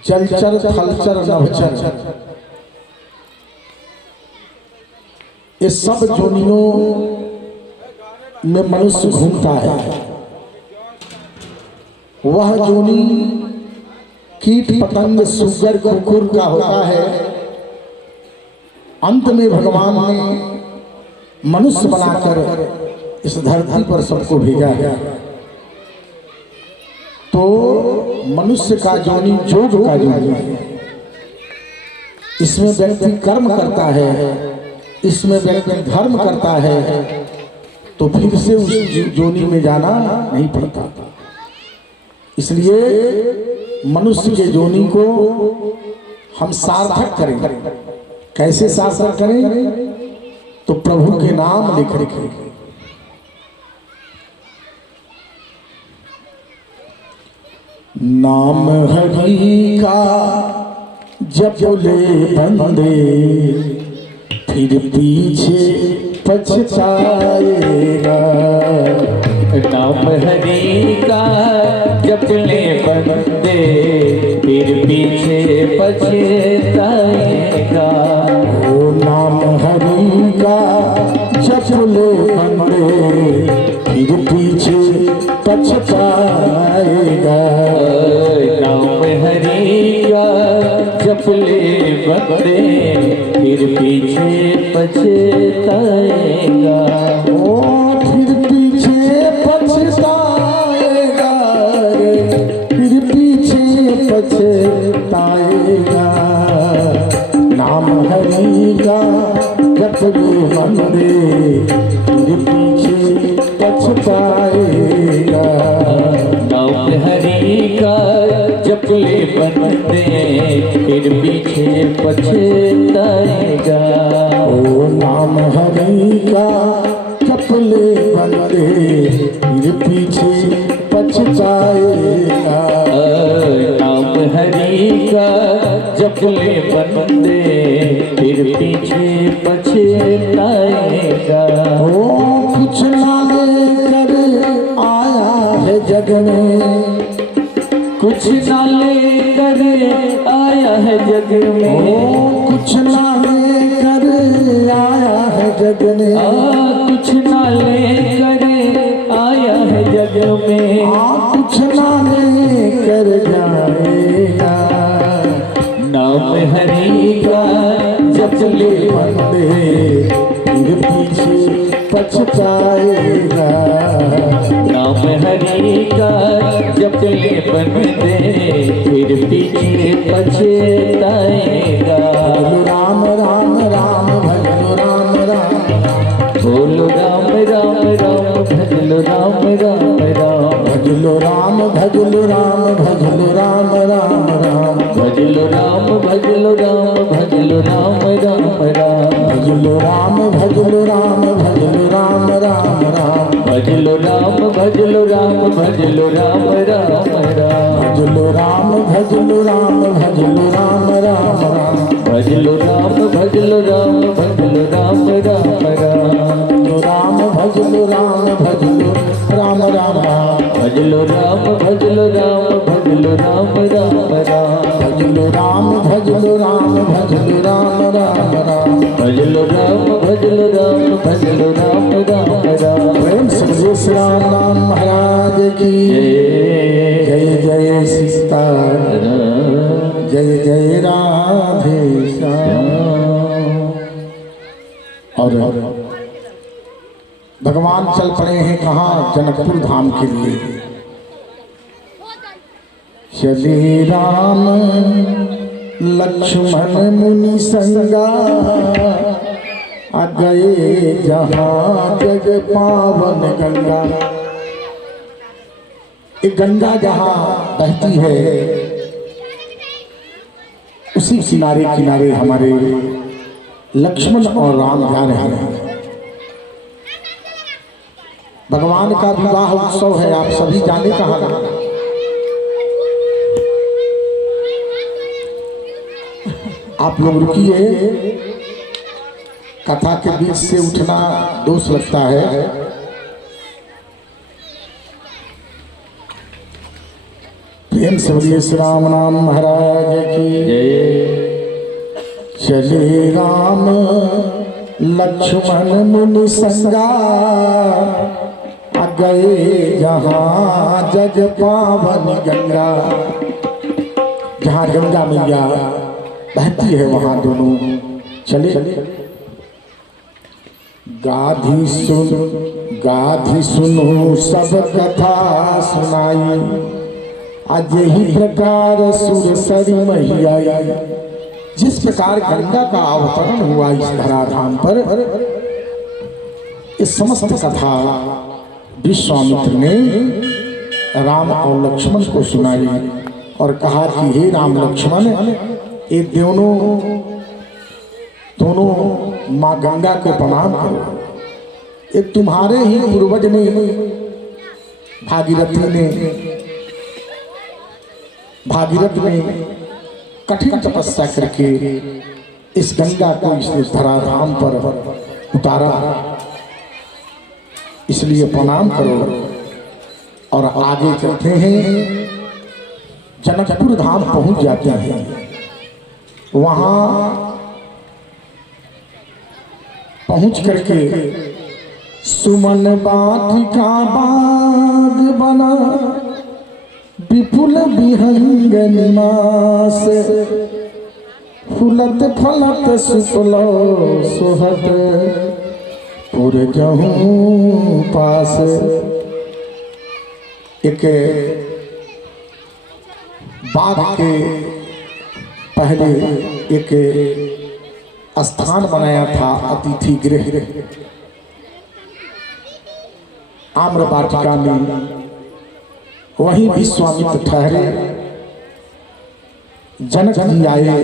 जलचर थलचर नभचर ये सब जोनियों में मनुष्य घूमता है। वह जोनी कीट पतंग सुगर कुकुर का होता है। अंत में भगवान ने मनुष्य बनाकर इस धरती पर सबको भेजा है। तो मनुष्य का जोनी जोग का जोनी है। इसमें व्यक्ति कर्म करता है, इसमें व्यक्ति धर्म करता है, तो फिर से उस जोनी में जाना नहीं पड़ता। इसलिए मनुष्य के जोनी को हम सार्थक करें। कैसे सार्थक करें? तो प्रभु के नाम लेकर के। नाम हरि का जप ले बंदे फिर पीछे पछताएगा। नाम हरि का जप ले बंदे फिर पीछे पछताएगा। ओ नाम हरि का जप ले बंदे फिर पीछे पछताएगा। नाम हरि का जप ले बंदे फिर पीछे पछताएगा। ओ फिर पीछे पछताएगा रे, फिर पीछे पछताएगा। नाम हरि का जप ले बंदे फिर पीछे पछताएगा। नाम हरि का जप ले बंदे फिर पीछे पछताएगा। ओ नाम हरि का जप ले बंदे फिर पीछे पछताएगा। बदले बंदे फिर पीछे पछताएगा। ओ कुछ ना लेकर आया है जग में, कुछ ना लेकर आया है जग में, कुछ ना लेकर आया है जग में, कुछ ना लेकर आया है जग में, कुछ ना लेकर जाएगा। नाम हरि का जप ले बंदे फिर पीछे पछताएगा। नाम हरि का जप ले बंदे फिर पीछे पछताएगा। राम राम राम भजलो राम राम, बोलो राम राम राम भजलो राम राम राम, भजलो राम भजलो राम भजलो राम राम राम, भजलो राम भजलो राम भजलो राम राम राम, भजलो राम भजलो राम भजलो राम राम राम, भजलो राम भजलो राम भजलो राम राम राम, भजलो राम भजलो राम भजलो राम राम राम, भजलो राम भजलो राम भजलो राम राम राम, राम भजलो राम भजलो राम राम राम, भजलो राम भजलो राम भजलो राम राम राम, भजलो राम भजलो राम भजलो राम राम राम, भजलो राम भजलो राम भजलो राम राम राम। प्रेम से जय श्री राम राम महाराज की जय जय सीताराम, जय जय राधे श्याम। और भगवान चल पड़े हैं कहाँ? जनकपुर धाम के लिए। चले राम लक्ष्मण मुनि संगा, आ गए जहाँ जग पावन गंगा। एक गंगा जहाँ बहती है उसी किनारे किनारे हमारे लक्ष्मण और राम जा रहे हैं। भगवान का विवाह उत्सव है, आप सभी जाने कहाँ ना। आप लोग रुकिए, कथा के बीच से उठना दोष लगता है। प्रेम से बोलिए श्री राम नाम महाराज की जय। चले राम लक्ष्मण मुनि संगा, आ गए जहाँ जग पावन गंगा। जहाँ गंगा मैया बहती है वहाँ दोनों चले। गाधी सुनो सब कथा सुनाई, आज यही प्रकार सुरसरी मैया। जिस प्रकार गंगा का अवतरण हुआ इस धराधाम पर, इस समस्त कथा विश्वामित्र ने राम और लक्ष्मण को सुनाई और कहा कि हे राम लक्ष्मण, ये दोनों माँ गंगा को प्रणाम करो। ये तुम्हारे ही पूर्वज ने, भागीरथ ने कठिन तपस्या करके इस गंगा को इस धराधाम पर उतारा, इसलिए प्रणाम करो। और आगे चलते हैं, जनकपुर धाम पहुंच जाते हैं। वहां पहुंच करके सुमन वाटिका बाग बना, विपुल विहंग निवास, फुलत फलत सुफलो सोहत, पुर जहूं पास। एक बाग के पहले एक स्थान बनाया था, अतिथि गृह। आम्र वाटिका में वहीं विश्वामित्र ठहरे। जनक जी आए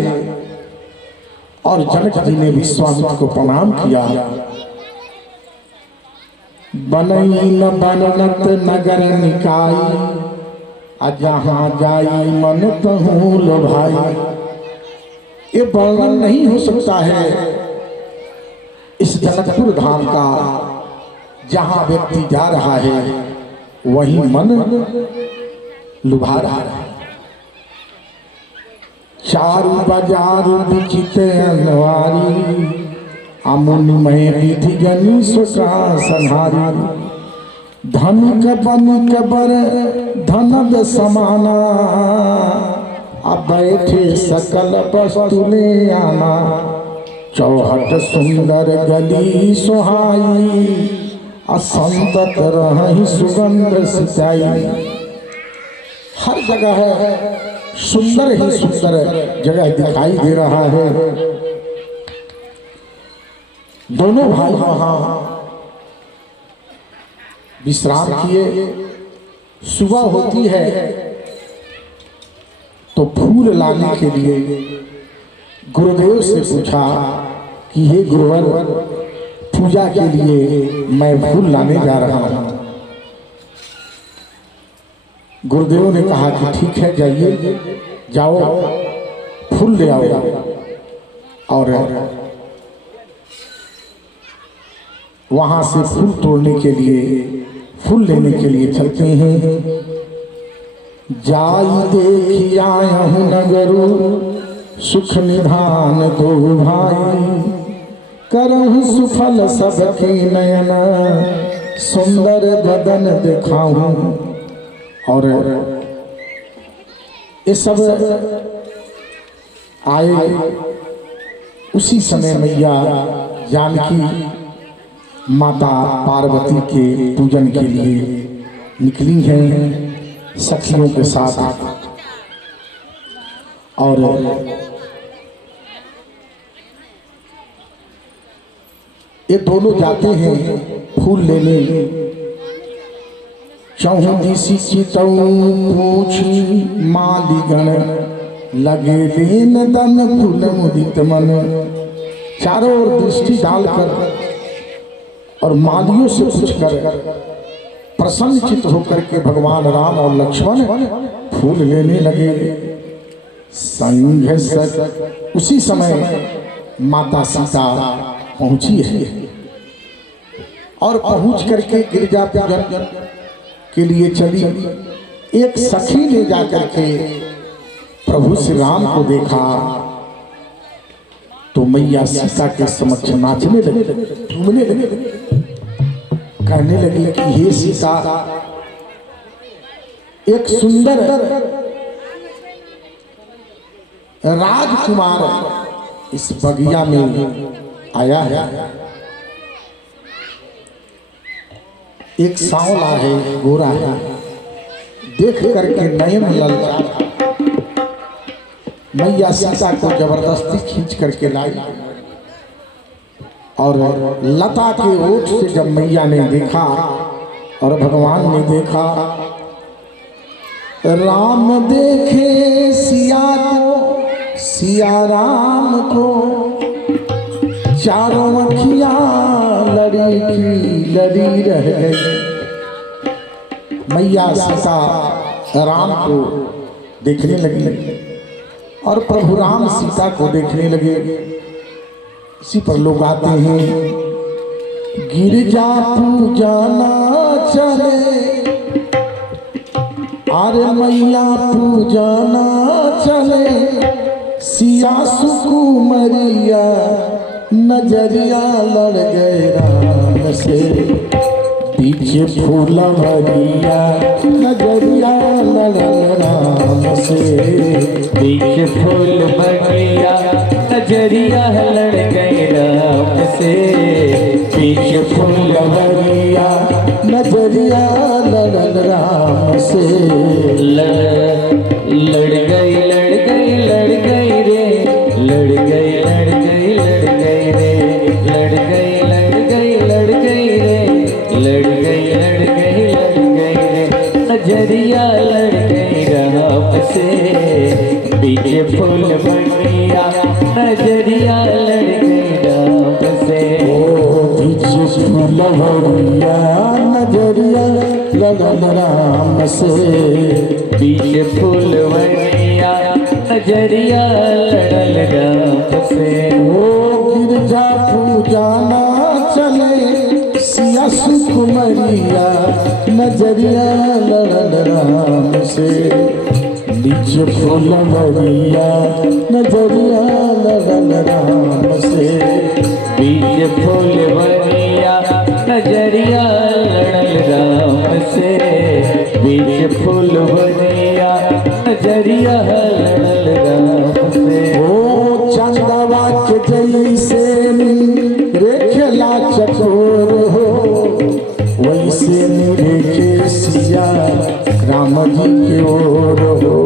और जनक जी ने विश्वामित्र को प्रणाम किया। बनई न बनत नगर निकाई, जहाँ जाई मन तहूँ लो भाई। ये वर्णन नहीं हो सकता है इस जनकपुर धाम का। जहां व्यक्ति जा रहा है वही मन लुभा रहा है। चारु बाजार विचित अनवारी, अमुनिमय विधि जनी सुखा संहारी। धनिक बनिक बर धनद समाना, अब बैठे सकल वस्तु ले आना। चौहट सुंदर गली सुहाई, असंतत रही सुगंध सिंचाई। हर जगह सुंदर ही सुंदर जगह दिखाई दे रहा है। दोनों भाई वहां विश्राम किए। सुबह होती है तो फूल लाने के लिए गुरुदेव से पूछा कि हे गुरुवर, पूजा के लिए मैं फूल लाने जा रहा हूं। गुरुदेव ने कहा कि ठीक है, जाइए, जाओ फूल ले आओ। और वहां से फूल तोड़ने के लिए, फूल लेने के लिए चलते हैं। जाई देखी आयहु नगरु, सुख निधान दो भाई। करहु सुफल सबके नयन, सुंदर बदन दिखाऊं। और ये सब आए। उसी समय मैया जानकी माता पार्वती के पूजन के लिए निकली हैं सखियों के साथ। और ये दोनों जाते हैं फूल लेने। चौहदीसी चितऊ पूछी मालिगण, लगे लेन दन फूल मुदित मन। चारों ओर दृष्टि डालकर और मालियों से पूछकर प्रसन्नचित होकर के भगवान राम और लक्ष्मण फूल लेने लगे। संघ उसी समय माता सीता पहुंची है और पहुंच करके गिरजा पूजन के लिए चली। एक सखी ने जाकर के प्रभु श्री राम को देखा तो मैया सीता के समक्ष नाचने लगी, झूमने लगी, कहने लगी कि हे सीता, एक सुंदर राजकुमार इस बगिया में आया है। एक सांवला है, गोरा है, देख करके नयन ललचा। मैया सीता को जबरदस्ती खींच करके लाई और लता के ओठ से जब मैया ने देखा और भगवान ने देखा, राम देखे सिया को, सिया राम को, चारों अखियां लड़ी की लड़ी रह गई। मैया सीता राम को देखने लगी और प्रभु राम सीता को देखने लगे। इसी पर लोग आते हैं, गिरजा पूजाना चले, अरे मैया पूजाना चले। सिया सुकुमरिया नजरिया लड़ गए राम से, पीछे फूलवरिया नजरिया लड़ राम से। पीछे फूलवरिया नजरिया लड़ गए राम से। पीछे फूलवरिया नजरिया लड़ राम से। लड़ गई लड़ गई लड़ गई रे, लड़ गई लड़ गई लड़ गई रे, लड़ गई लड़ गई लड़ गई रे, लड़ गई लड़ गई लड़ गई रे, नजरिया लड़ गई राम से। पीछे फूलवरिया नजरिया लड़ गई राम से। पीछे फूलवरिया नजरिया लड़ राम से। पीछे फूलवरिया नजरिया लड़ राम नजरिया लड़ल राम से बीच फुलवरिया नजरिया लड़ल राम से बीच फुलवरिया नजरिया लड़ल राम से बीच फुलवरिया नजरिया लड़ल राम से ओ चंदवा के जैसे रेखला चकोर हो वैसे रेखे सिया राम जी के ओर हो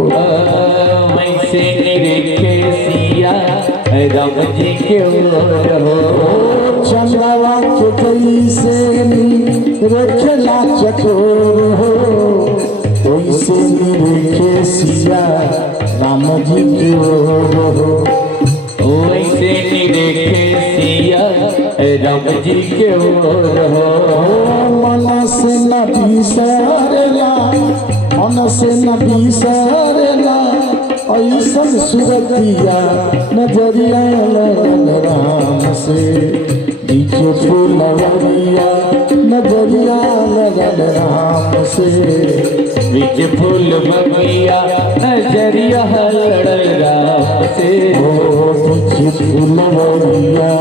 वैसे निरेखे सिया राम जी के ओर हो चंदवा के जैसे रेखला चकोर हो वैसे रेखे सिया राम जी के ओर हो वैसे निरेखे सिया राम जी के ओर हो मन से न बिसरला मन से न बिसरला ऐसन सुरतिया नजरिया लड़ल राम से बीच फुलवरिया नजरिया लड़ल राम से बीच फुलवरिया नजरिया लड़ल राम से बीच फुलवरिया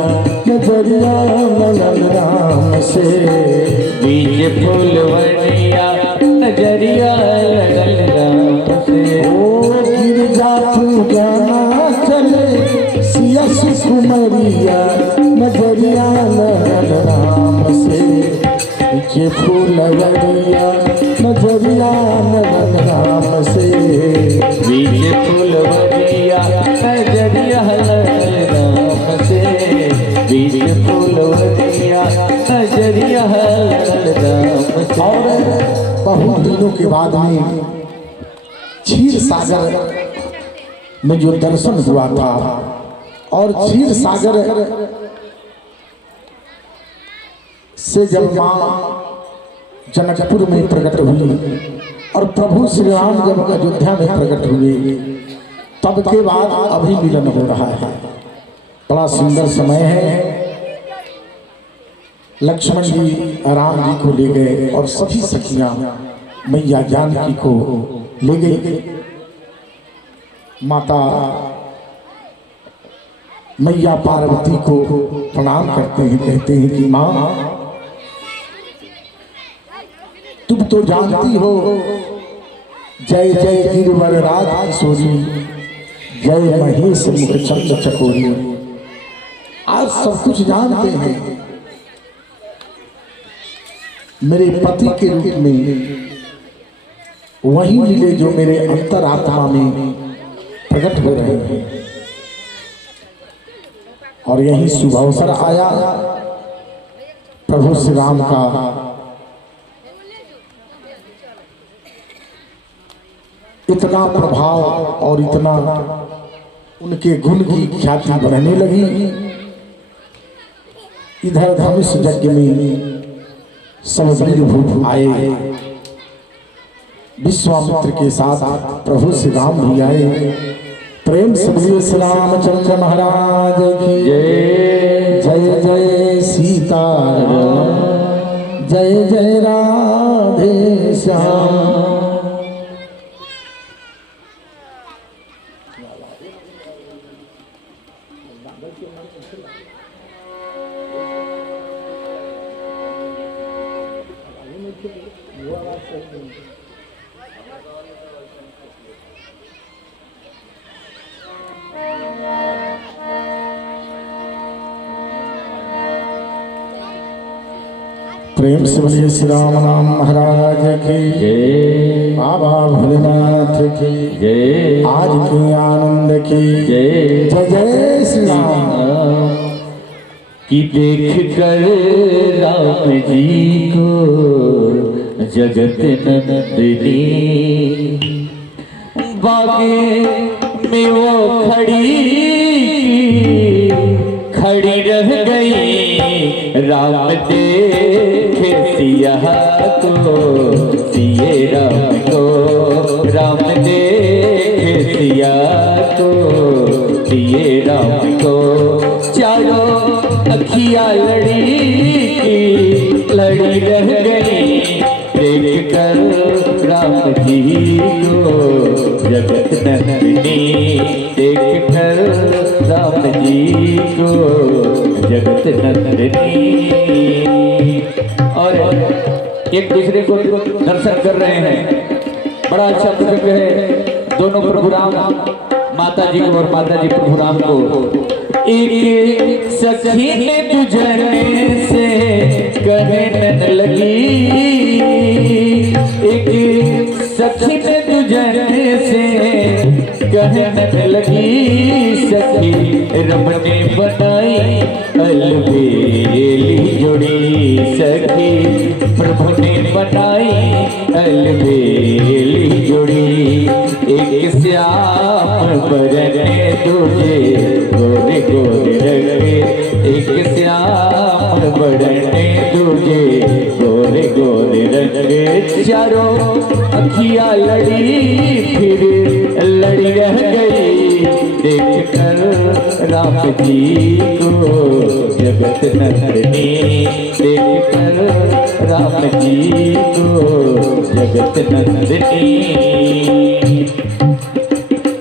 नजरिया लड़ल राम से बीच फुलवरिया नजरिया लड़ल राम से गिरजा पूजाना चले सिया सुकुमरिया नजरिया लड़ल राम से बीच फुलवरिया नजरिया लड़ल राम से बीच फुलवरिया नजरिया लड़ल राम से बीच फुलवरिया नजरिया लड़ल राम से और बहुत दिनों के बाद में क्षीर सागर में जो दर्शन हुआ था और क्षीर सागर से जब माँ जनकपुर में प्रकट हुई और प्रभु श्री राम जब अयोध्या में प्रकट हुए तब के बाद अभी मिलन हो रहा है। बड़ा सुंदर समय है। लक्ष्मण जी राम जी को ले गए और सभी सखियां मैया जानकी को ले गई। माता मैया पार्वती को प्रणाम करते हैं, कहते हैं कि माँ तुम तो जानती हो जय जय गिरवर राज किशोरी जय महेश मुख चंद्र चकोरी। आज सब कुछ जानते हैं। मेरे पति के रूप में वही मिले जो मेरे अंतरात्मा में प्रकट हो रहे हैं और यही शुभ अवसर आया प्रभु श्री राम का इतना प्रभाव और इतना उनके गुण की ख्याति बढ़ने लगी। इधर धनुष यज्ञ में सब वीर भूप आए, विश्वामित्र के साथ प्रभु श्री राम भी आए। प्रेम से बोलिए श्री रामचंद्र महाराज की जय। जय जय सीताराम जय जय राधे श्याम। प्रेम से बोलिए श्री राम नाम महाराज की जय। बाबा भोलेनाथ की जय। आज के आनंद की जय। जय जय श्री राम। कि देख कर राम जी को जगत नंदिनी बागे में वो खड़ी रह गई। राम देखे सिया को सिए राम को राम देखे सिया को सिए राम को। चारों अखियाँ लड़ी रह गई। देख कर को जगत नंदिनी देख कर राम जी को जगत नंदिनी। और एक दूसरे को दर्शन कर रहे हैं, बड़ा अच्छा प्रसंग है। दोनों प्रभु राम माता जी को और माता जी प्रभु राम को एक सखी ने तुझने से कहने लगी, एक सखी ने तुझने से कहने लगी, सखी रब ने बनाई अलबेली जोड़ी, सखी प्रभु ने बनाई अलबेली जोड़ी। एक श्याम बरने तुझे गोरे गोरे रंगे, एक श्याम बरने तुझे गोरे गोरे रंगे। चारों अखियाँ लड़ी फिर लड़ी रह गई, देख कर राम जी को जगत नंदिनी, देख कर राम जी को जगत नंदिनी।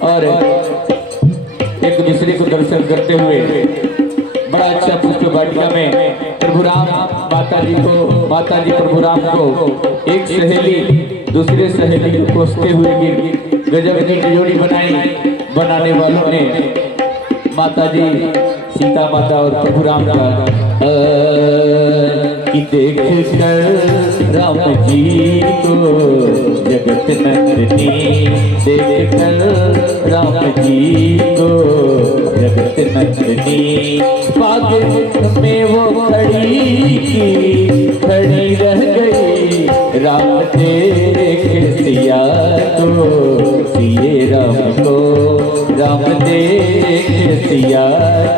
और एक दूसरे को दर्शन करते हुए बड़ा अच्छा पुष्प वाटिका में प्रभु राम माता जी को, माता जी प्रभु राम को एक सहेली दूसरे सहेली को कोसते हुए गजब की जोड़ी बनाई। बनाने वालों ने माता जी सीता माता और प्रभु राम का कि देख कर राम जी को जगत नंदिनी, देख कर राम जी को जगत नंदिनी। पाग में वो खड़ी रह गई, राम देख सिया को, सिए राम को, राम देख सिया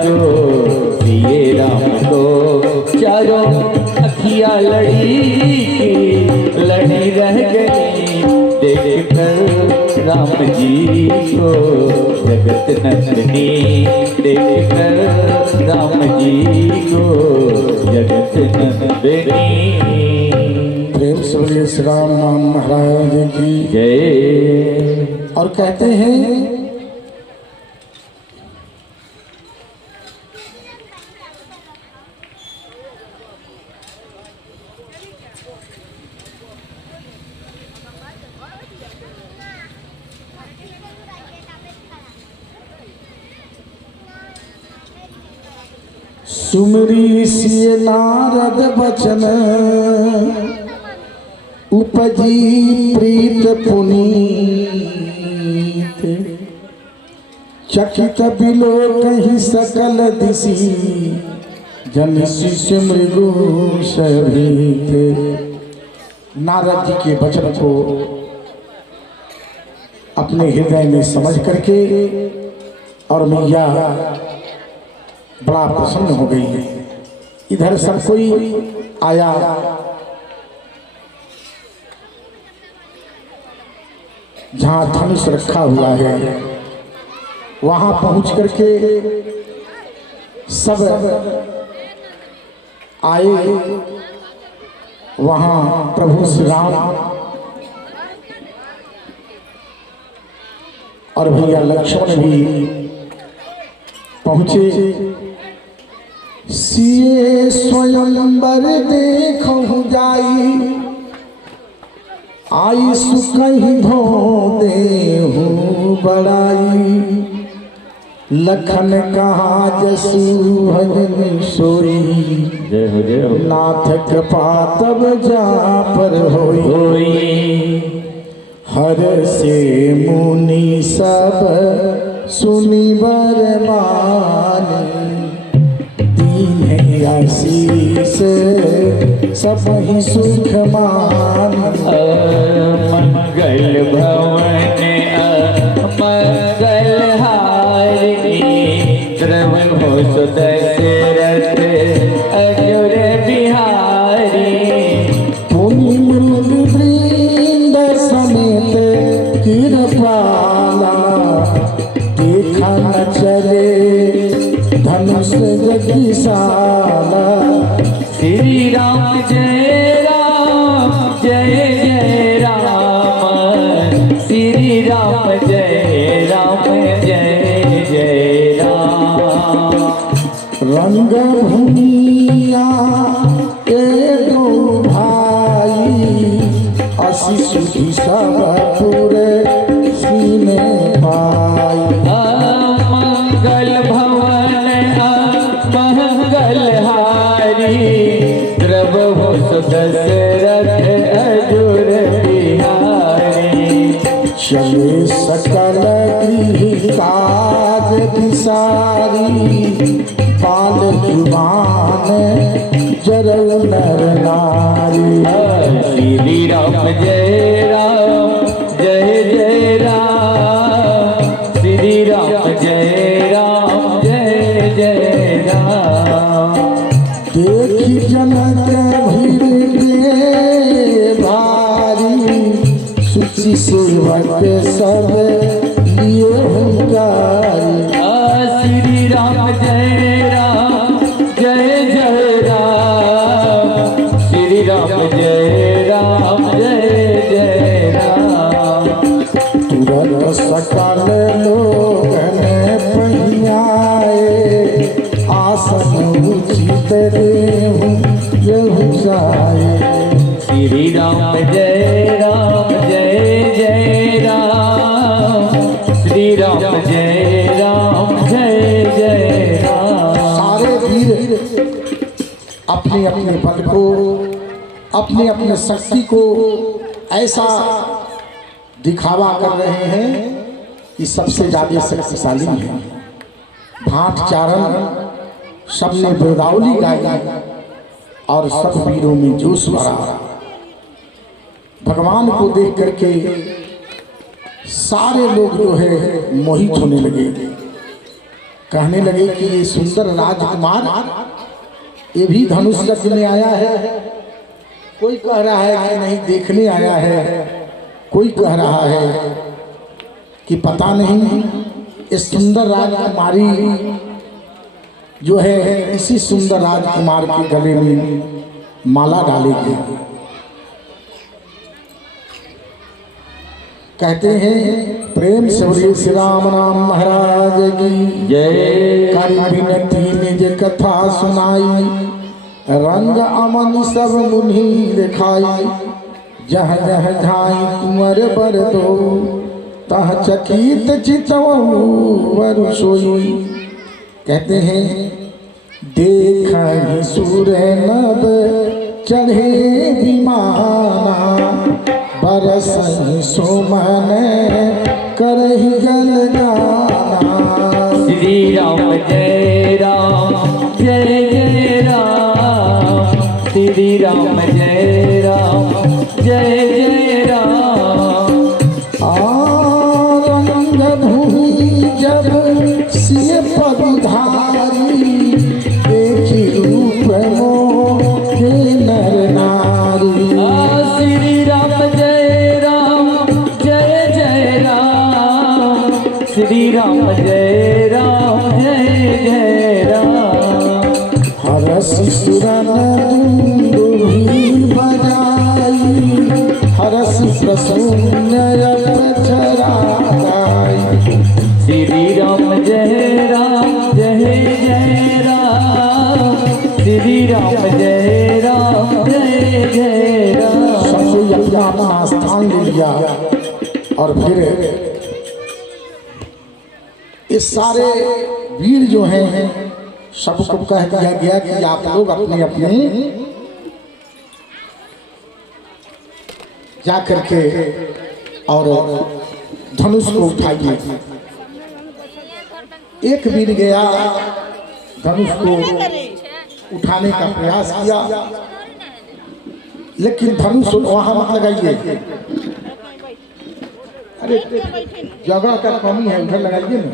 को, सिए राम को। चारों अखियाँ लड़ी रह गई, देख कर राम जी को जगत नंदिनी, देख कर राम जी को जगत नंदिनी। प्रेम से बोलिए श्री राम महाराज की जय। और कहते हैं सुमरी सिय नारद बचन, उपजी प्रीत पुनीत, चकित बिलो कहीं सकल दिशी, जन शिष्य मृगु सभीत। नारद जी के वचन को अपने हृदय में समझ करके और मैया बड़ा प्रसन्न हो गई है। इधर सब कोई आया, जहां धनुष रखा हुआ है वहां पहुंच करके सब आए। वहां प्रभु श्री राम और भैया लक्ष्मण भी पहुंचे। सिए स्वयंवर देखहु जाई, आई सुकहि धो देहु बड़ाई। लखन कहा जसु भजन सोई, जय हो जय हो। नाथ कृपा तब जा पर होई। हर से मुनि सब सुनि बर मानी, दीन आशीष सब ही सुख मान। मंगल भवन मंगल हारिणी, द्रवन हो सुदशरथ अजुर बिहारी। पुनि मृग वृंद समेत कृपाला, देखा न चले धनुष जगदीशाला। श्री राम जय राम जय जय राम, श्री श्री राम जय राम जय जय राम। रंग भूमिया के दो भाई असी सुधी सब पूरे सीने पाई। मंगल भवन मंगल हारी द्रव दशरथ अजुर बिहारी। चले सकल गृह काज बिसारी बाल जुबान जरऊ नर नारी। श्री राम जय राम जय जय राम। श्री राम जय राम जय जय राम। देखी जनक भीड़ के भारी सुचि सेवक सब लिए हुंकारी। श्री राम जय राम जय जय राम। श्री राम जय राम जय जय राम। तुरंत सकल लोगन पहियाए आसन उचित देहु यहु जाए। श्री राम जय जय राम। श्री राम जय जय राम। सारे वीर अपने अपने बल को अपने अपने शक्ति को ऐसा दिखावा कर रहे हैं कि सबसे ज्यादा शक्तिशाली है। भाट चारण सबने बिरदावली गाई और सब वीरों में जोश भरा। भगवान को देख करके सारे लोग जो है मोहित होने लगे। कहने लगे कि ये सुंदर राजकुमार ये भी धनुष यज्ञ में आया है। कोई कह रहा है कि नहीं देखने आया है। कोई कह रहा है कि पता नहीं इस सुंदर राजकुमारी जो है इसी सुंदर राजकुमार के गले में माला डालेगी। कहते हैं प्रेम से बोलिए श्री राम नाम महाराज की जय। कर विनती निज कथा सुनाई रंग अमन सब मुनि दिखाई। जह जह झाई कुंवर बर दो तह चकित चितवहु वर सोई। कहते हैं देख सूर नभ चढ़े विमाना बरस सुमन करहि गल गाना। श्री राम जय जय राम। श्री राम जय जय राम। रंग भूमि जब सिय पगधारी देखी रूप मोहे नर नारी। श्री राम जय जय राम। श्री राम जय जय राम। हरस सुरन दुही बजाई हरस प्रसून चरा गाई। श्री राम जय जय राम। श्री राम जय जय राम। सबसे अपना स्थान ले लिया और फिर इस सारे वीर जो हैं सबको कह दिया गया कि आप लोग अपने अपने जा करके और धनुष को उठाइए। एक वीर गया धनुष को उठाने का प्रयास किया लेकिन धनुष वहां मत लगाइए। अरे जगह का कमी है उधर लगाइए ना।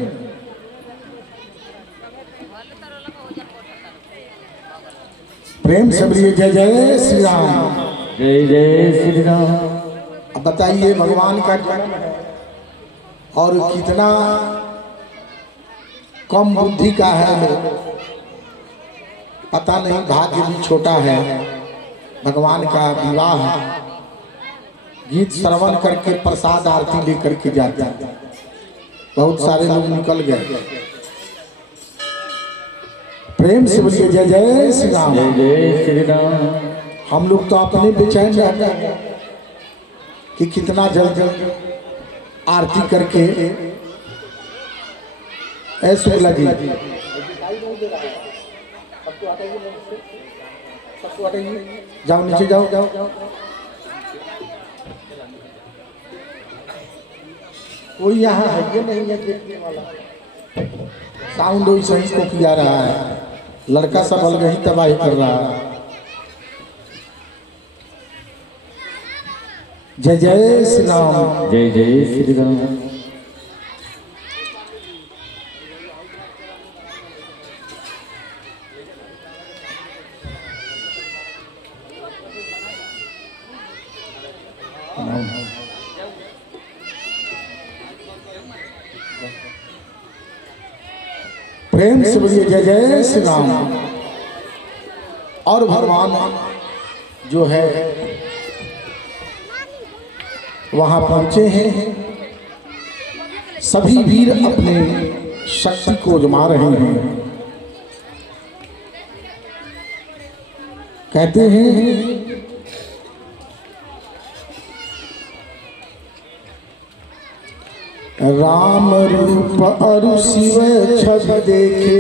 प्रेम से बोलिए जय जय श्री राम। जय श्री राम। अब बताइए भगवान का जन्म है और कितना कम बुद्धि का है लोग। पता नहीं भाग्य भी छोटा है। भगवान का विवाह गीत श्रवण करके प्रसाद आरती लेकर के जाते हैं। बहुत सारे लोग निकल गए। प्रेम से बोलिए जय जय श्री राम। जय जय श्री राम। हम लोग तो अपने बेचैन रहते हैं कि कितना जल्द आरती करके ऐसे लगी। जाओ नीचे जाओ जाओ जाओ। कोई यहाँ है ये नहीं है देखने वाला। साउंड वही सही को किया रहा है। लड़का सब अलग ही तबाही कर रहा है। जय जय श्री राम। जय जय श्री राम। प्रेम से बोलिए जय जय श्री राम। और भगवान जो है वहां पहुंचे हैं। सभी वीर अपने शक्ति को जमा रहे हैं। कहते हैं राम रूप अरु शिव छवि देखे,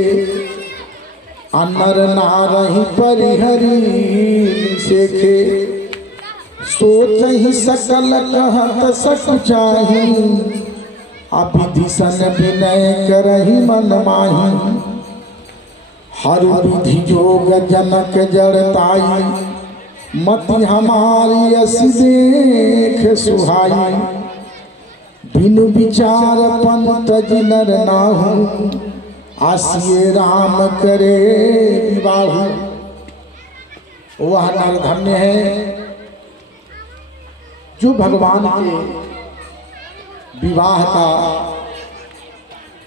अनर नारही परिहरी सेखे, सोच ही सकल कहत सक चाही, अविधि सन विनय करही मन माही, हर विधि जोग जनक जड़ताई, मति हमारी अस देख सुहाई, बिनु विचार पंत जिनर नाहु, आसिए राम करे विवाहु। वह नर धन्य है जो भगवान के विवाह का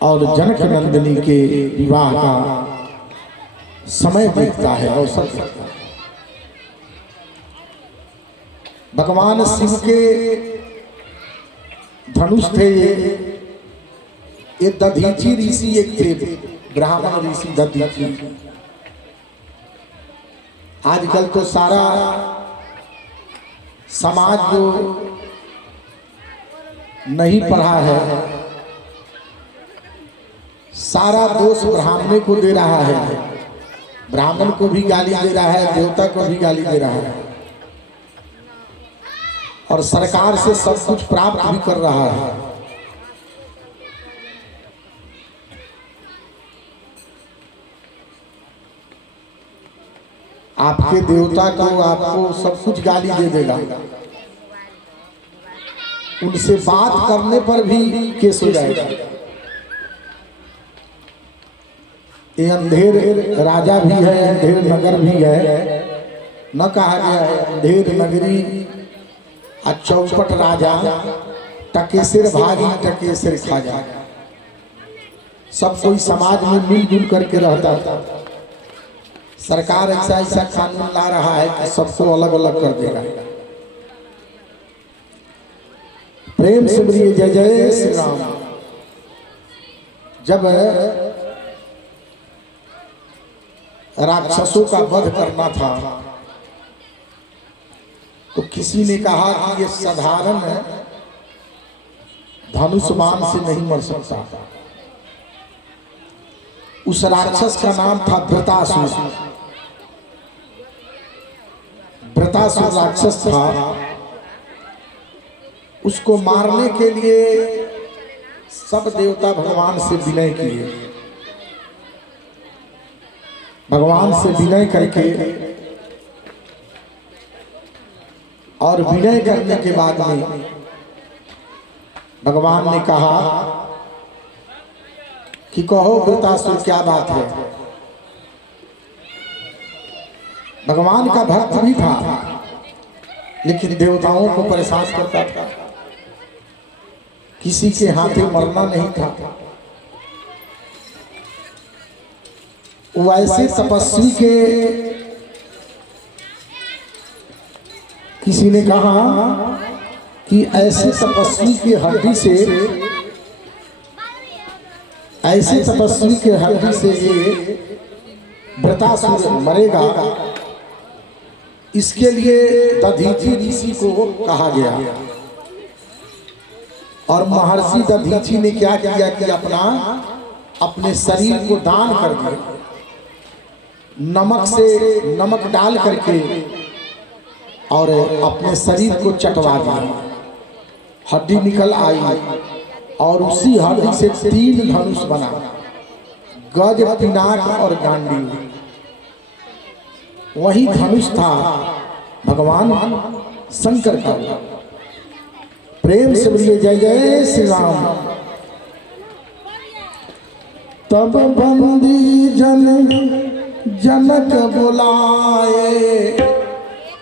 और जनक नंदिनी के विवाह का समय देखता है, अवसर देखता है। भगवान शिव के धनुष थे ये दधीची ऋषि एक थे, ब्राह्मण ऋषि दधीची। आजकल तो सारा समाज जो नहीं पढ़ा है, सारा दोष ब्राह्मण को दे रहा है। ब्राह्मण को भी गाली दे रहा है, देवता को भी गाली दे रहा है, और सरकार से सब कुछ प्राप्त भी कर रहा है। आपके देवता को आपको सब कुछ गाली दे देगा, उनसे बात करने पर भी केस हो जाएगा। ये अंधेर राजा भी है, अंधेर नगर भी है, न कहा गया है अंधेर नगरी आ चौपट राजा, टकेसर भागी टकेसर खाजा। सब कोई समाज में मिलजुल करके रहता था। सरकार ऐसा ऐसा कानून ला रहा है कि सबको अलग अलग कर देगा। प्रेम से बोलिए जय जय श्री राम। जब राक्षसों का वध करना था तो किसी ने कहा कि ये साधारण धनुष बाण से नहीं मर सकता। उस राक्षस का नाम था वृतासुर। वृतासुर राक्षस था। उसको मारने के लिए सब देवता भगवान से विनय किए। भगवान से विनय करके और विनय करने के बाद में भगवान ने कहा कि कहो वृतासुर क्या बात है। भगवान का भक्त भी था लेकिन देवताओं को परेशान करता था, किसी के हाथे मरना नहीं था। वैसे तपस्वी के किसी ने कहा कि ऐसे तपस्वी के हड्डी से, ऐसे तपस्वी के हड्डी से ये वृतासुर मरेगा, इसके लिए दधीचि ऋषि को कहा गया। और महर्षि दधीचि ने क्या किया कि अपने शरीर को दान कर दिया, नमक से नमक डाल करके और अपने शरीर को चटवा दिया। हड्डी निकल आई और उसी हड्डी से 3 धनुष बना, गज, पिनाक और गांडी। वही धनुष था भगवान शंकर का। प्रेम से बोलिए जय जय श्री राम। तब बंदी जनक बुलाए,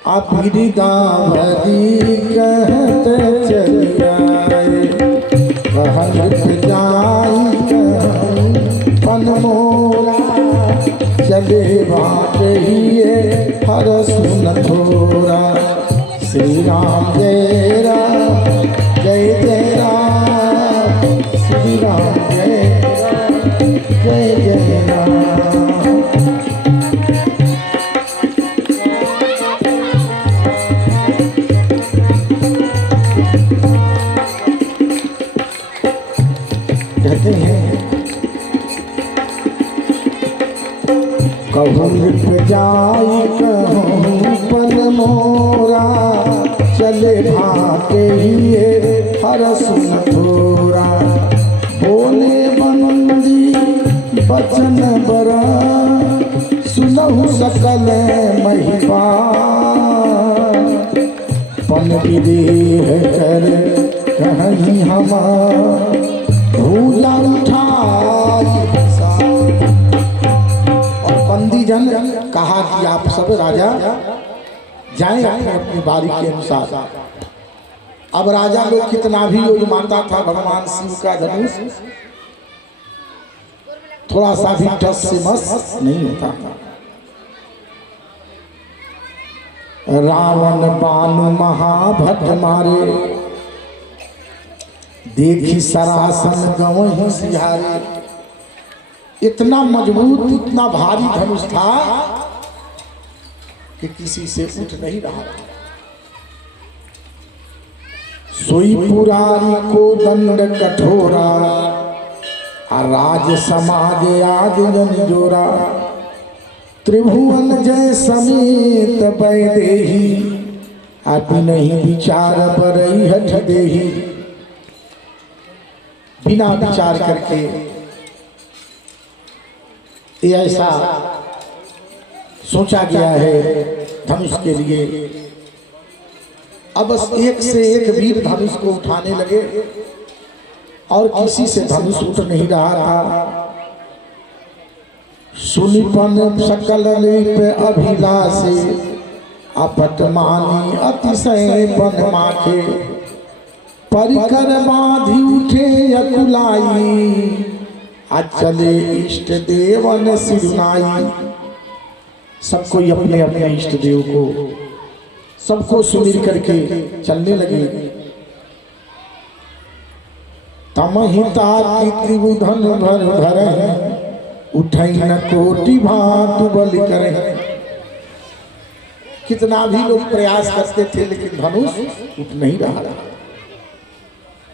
आप गिरिदावरी कहते चले आए। कहत जाई पन मोरा, चले बाट हिए हर सुन थोरा। श्री राम जय राम जय जय राम, श्री राम जय राम जय जय राम। कहते हैं कहूँ लिप जाई कहूँ पन मोरा, चले भाते हिए हर सुन थोरा। बोले बंदी बचन बरा, सुनहु सकल महिपा। पन विदेह कर कहीं हम भूला उठाई। और बंदी जन कहा कि आप सब राजा जाएं अपने अपनी बारी के अनुसार। अब राजा लोग कितना भी योजमाता था भगवान शिव का धनुष, थोड़ा सा भी टस से मस नहीं होता था। रावण बानु महाभट मारे, देखी सरासन गवहीं सिहारे। इतना मजबूत, इतना भारी धनुष था कि किसी से उठ नहीं रहा था। सोई पुरारी को दंड कठोरा, राज समाज आदि जन जोरा। त्रिभुवन जय समेत बैदेही, आप नहीं विचार बरई हठ देही। बिना विचार करके ये ऐसा सोचा गया है धनुष के लिए। अब बस एक से एक वीर धनुष को उठाने लगे और किसी से धनुष उठ नहीं रहा था। सुनिपन सकल पे अभिलाषे, अपट मानी अतिशय बन माखे। परिकर बांधी उठे अकुलाई, चले इष्ट देवन सिरनाई। सबको अपने अपने इष्ट देव को सबको सुमिर करके चलने लगे। तमहिता की त्रिभुधन भर भर, उठई न कोटि भांत बल करे। कितना भी लोग प्रयास करते थे लेकिन धनुष उठ नहीं रहा।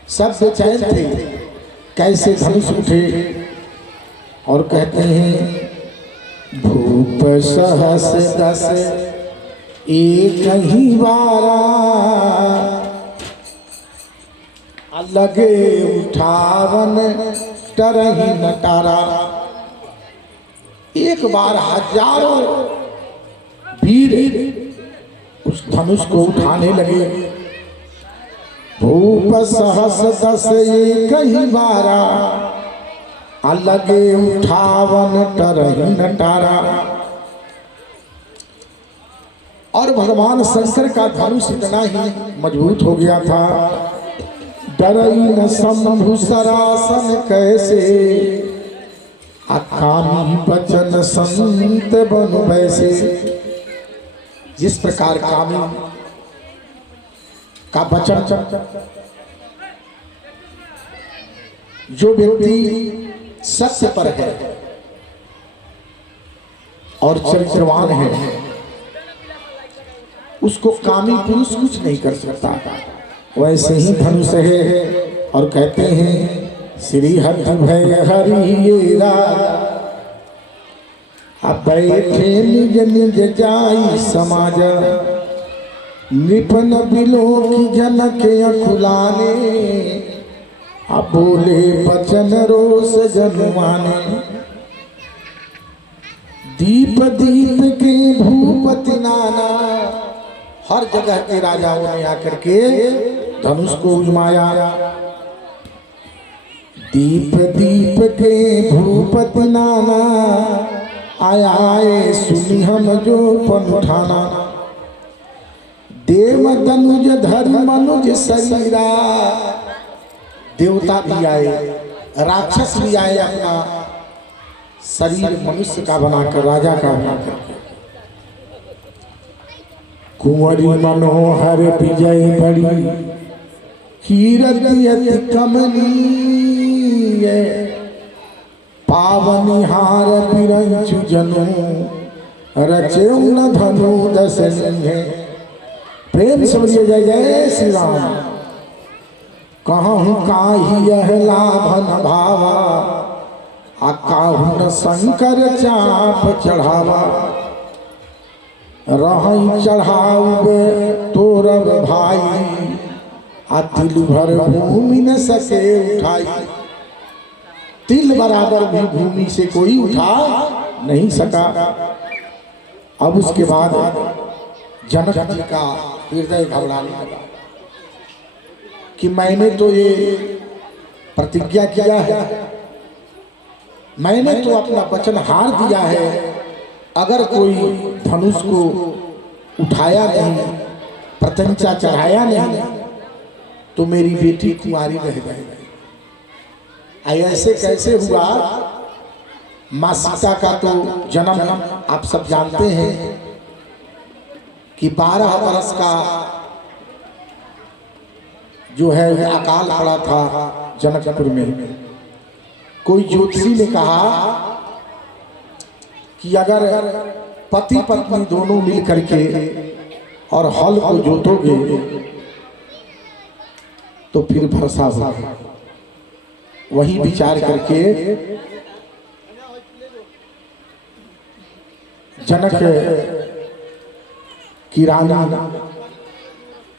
सब बेचैन थे कैसे धनुष उठे। और कहते हैं भूप सहस दस एक ही बारा, लगे उठावन टरही नटारा। एक बार हजारों वीर उस धनुष को उठाने लगे। भूप सहस दस एक ही बारा, लगे उठावन टरही नटारा। और भगवान शंकर का धनुष इतना ही मजबूत हो गया था। डरई न शंभु सरासन कैसे, अकामी बचन संत बन वैसे। जिस प्रकार कामी का वचन, जो व्यक्ति सत्य पर है और चरित्रवान है उसको कामी पुरुष कुछ नहीं कर सकता। वैसे ही धनुष है और कहते हैं श्री हरि भय हरिरा, अब बैठे निज निज जाई समाज, नृपन बिलो की जनक अकुलाने, अब बोले बचन रोष जनुमाने। दीप दीप के भूपति नाना, हर जगह के राजाओं ने आकर के धनुष को उजमाया। दीप दीप के भूपति नाना, आया आए सुनी हम जो पन उठाना। देव तनुज धर्म मनुज शरीरा, देवता भी आए, राक्षस भी आए, अपना शरीर मनुष्य का बनाकर, राजा का बनाकर। कुंवरी मनोहर विजय बड़ी, कीरति अति कमनीय, पावनिहार बिरंचु जनु, रचे न धनु दसनीय। प्रेम से बोलिए जय जय श्री राम। कहूँ काही यह लाभन भावा, काहुन शंकर चाप चढ़ावा। रही चढ़ावे तोरब भाई, तिल भर भूमि न सके उठाई। तिल बराबर भी भूमि से कोई उठा नहीं सका। अब उसके बाद जनक जी का हृदय घबराने लगा कि मैंने तो ये प्रतिज्ञा किया है, मैंने तो अपना वचन हार दिया है। अगर कोई धनुष को उठाया नहीं, प्रत्यंचा चढ़ाया नहीं, तो मेरी बेटी कुंवारी रह जाएगी। ऐसे कैसे हुआ? माँ सीता का तो जन्म आप सब जानते हैं कि 12 वर्ष का जो है अकाल पड़ा था जनकपुर में। कोई ज्योतिषी ने कहा कि अगर पति पत्नी दोनों मिल करके और हल को जोतोगे तो फिर वर्षा होगा। वही विचार करके जनक की रानी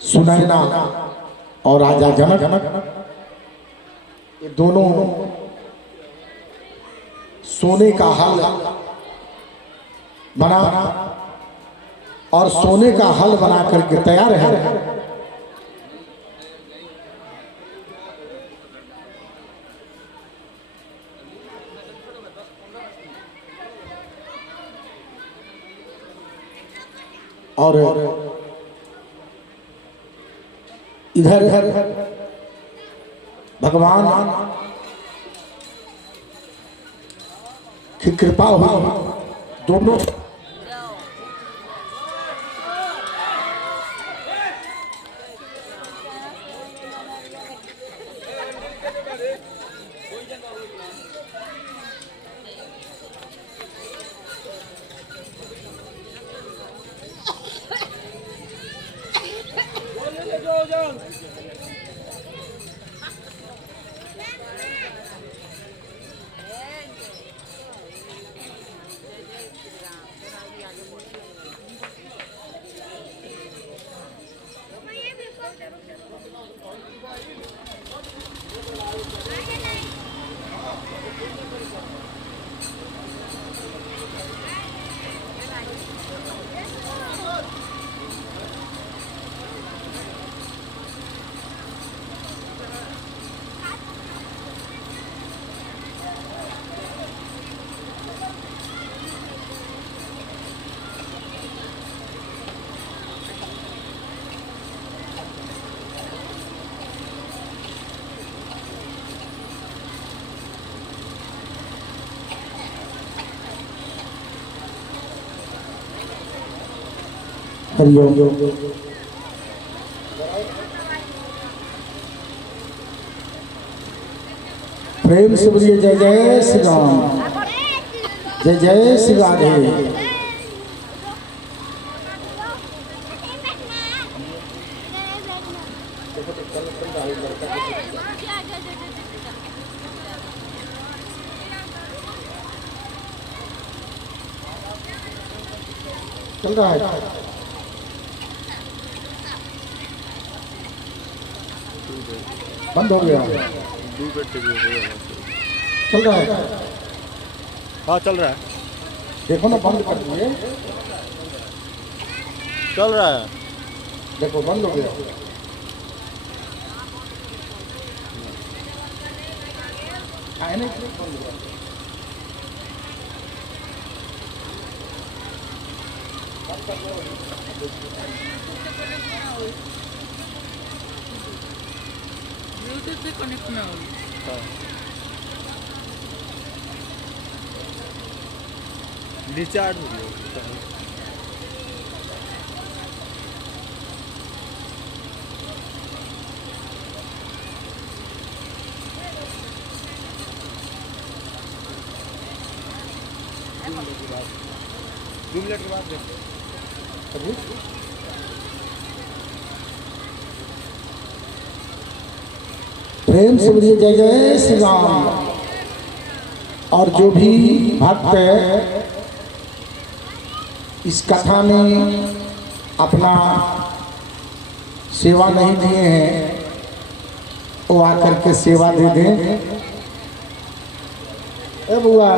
सुनैना और राजा जनक ये दोनों सोने का हल बना और सोने का हल बना करके तैयार है। और इधर भगवान की कृपा हुई, दोनों हरिओम। प्रेम से बोलिए जय जय श्री राम, जय जय श्री राधे। चल रहा है, बंद हो गया, चल रहा है। हाँ चल रहा है, देखो ना, बंद कर दिए, चल रहा है। देखो बंद हो गया। आए नहीं, बंद हो गया। ब्लूटूथ से कनेक्ट ना होगी। रिचार्ज हो गया। दो मिनट के बाद देखो। प्रेम से बोलिए जय जय श्री राम। और जो भी भक्त इस कथा में अपना सेवा नहीं दिए हैं, वो आकर के सेवा दे दें। ए बुआ,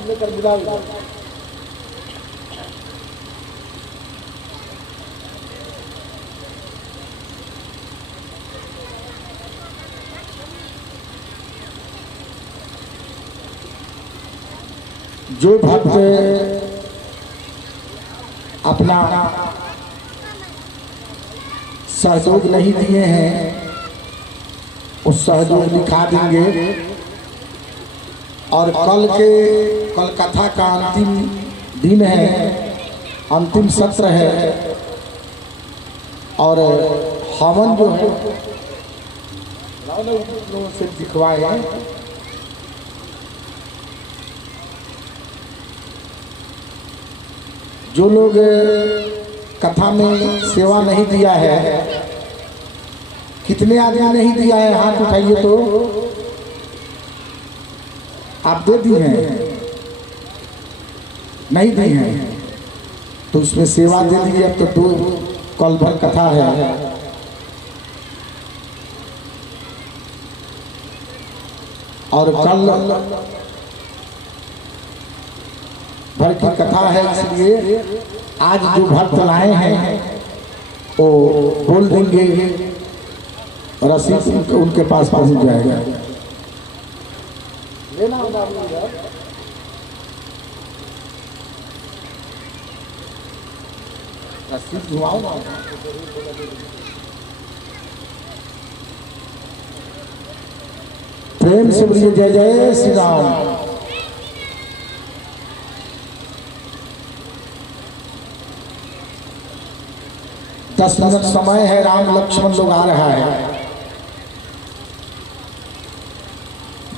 लेकर बुला लो। जो भक्त अपना सहयोग नहीं दिए हैं, उस सहयोग दिखा देंगे। और कल कथा का अंतिम दिन है, अंतिम सत्र है। और हवन जो है लोगों से दिखवाए हैं। जो लोग कथा में सेवा नहीं दिया है, कितने आदमी नहीं दिया है, हाथ उठाइए तो। आप दे दिए हैं, नहीं दिए हैं तो उसमें सेवा दे दीजिए। अब तो 2 कल भर कथा है। और कल भर की कथा है, इसलिए आज जो भक्त लाए हैं वो बोल देंगे, रसीद उनके पास पहुंच जाएगा। लेना होगा रसीद घुमाओ ना। प्रेम से बोलिए जय जय श्री राम। दस मिनट समय है, राम लक्ष्मण लोग आ रहा है।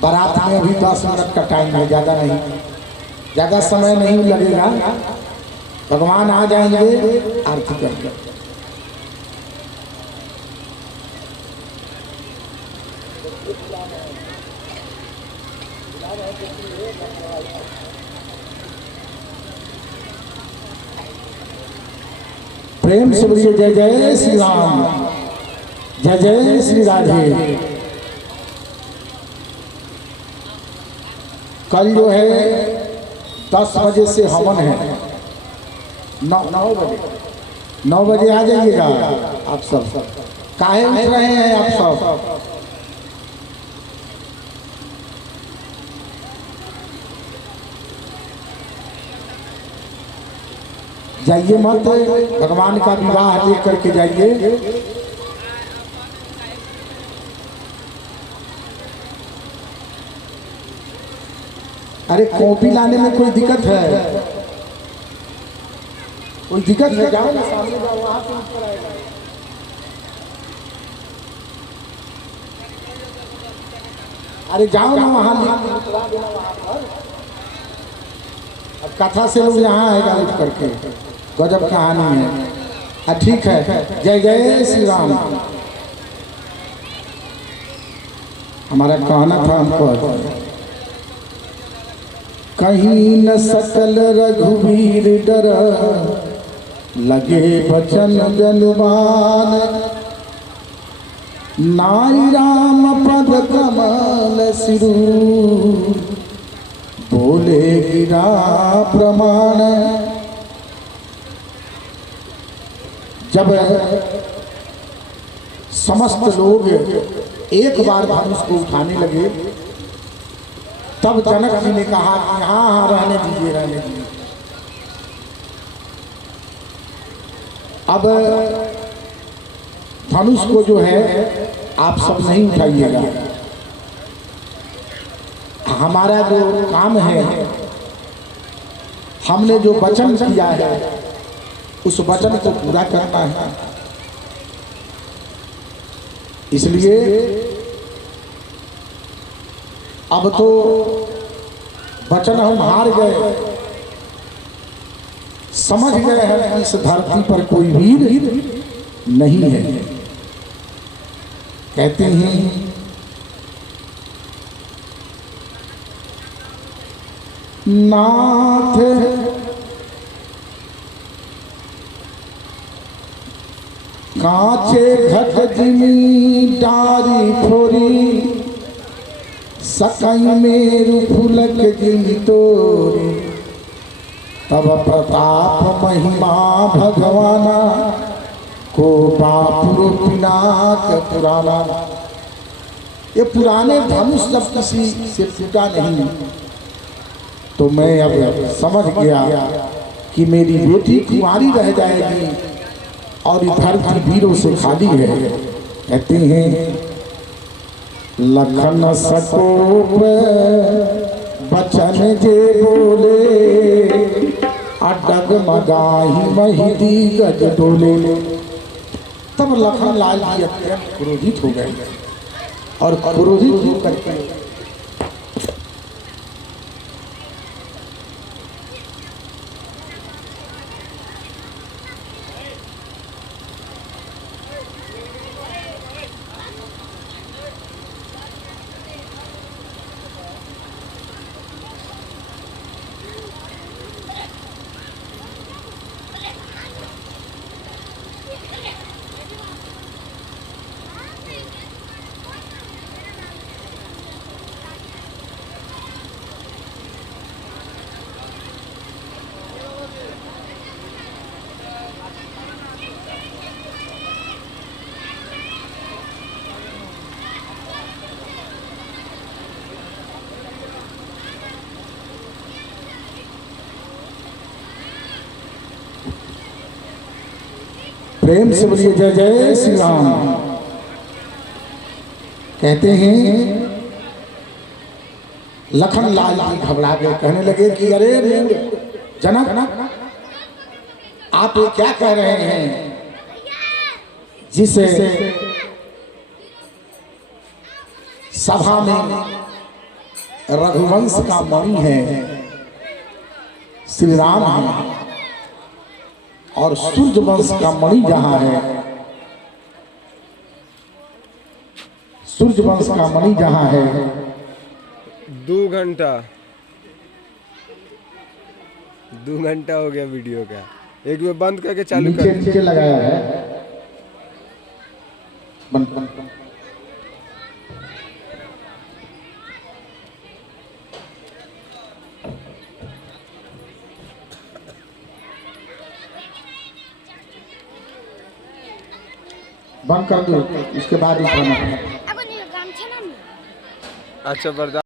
बारात में अभी 10 मिनट का टाइम है, ज़्यादा नहीं, ज़्यादा समय नहीं लगेगा। भगवान आ जाएंगे आरती करके। प्रेम से बोलिए जय जय श्री राम, जय जय श्री राधे। कल जो है 10 बजे से हवन है, 9 बजे आ जाइएगा आप सब। काहे उठ रहे हैं आप सब? जाइए मत, भगवान का विवाह देख करके जाइए। अरे कॉपी लाने में कोई दिक्कत है? कोई दिक्कत है? जाओ ना सामने जाओ, वहां से ऊपर आएगा। अरे जाओ ना वहाँ लिखवा देना वहाँ पर। अब कथा से लोग यहाँ आएगा उठ करके, गजब कहानी है। ठीक है, जय जय श्री राम। हमारा कहना था हमको, कहीं न सकल रघुवीर डर, लगे बचन जनुमान, नारी राम पद कमल सिरू, बोले गिरा प्रमाण। जब समस्त लोग एक बार धनुष को उठाने लगे, तब जनक जी ने कहा कि हाँ हाँ रहने दीजिए, रहने दीजिए। अब धनुष को जो है आप सब नहीं उठाइएगा। हमारा जो काम है, हमने जो वचन किया है उस वचन को पूरा करना है। इसलिए अब तो वचन हम हार गए, समझ गए हैं कि इस धरती पर कोई वीर नहीं है। कहते हैं नाथ कांचे घट जिमी डारी फोरी, सकई मेरु फुलक जिमी तोरी, तब प्रताप महिमा भगवाना, को बापुर पिनाक पुराना। ये पुराने धनुष जब किसी से फूटा नहीं, तो मैं अब समझ गया कि मेरी बेटी कुंवारी रह जाएगी और धरती वीरों से खाली है। कहते हैं लखन सकोप बचन जे बोले, अडग मगाही महिदी गज डोले। तब लखन लाल जी अत्यंत क्रोधित हो गए और क्रोधित होकर के प्रेम से बोलिए जय जय श्री राम। कहते हैं लखन लाल जी घबरा गए, कहने लगे कि अरे जनक, आप ये क्या कह रहे हैं? जिसे सभा में रघुवंश का मणि है, श्री राम है, और सूर्यवंश का मणि जहां है, सूर्यवंश का मणि जहां है। 2 घंटा हो गया वीडियो का, एक में बंद करके चालू कर नीचे लगाया है। बंद बंद कर दो, इसके बाद उठाना। अच्छा बर्दाश्त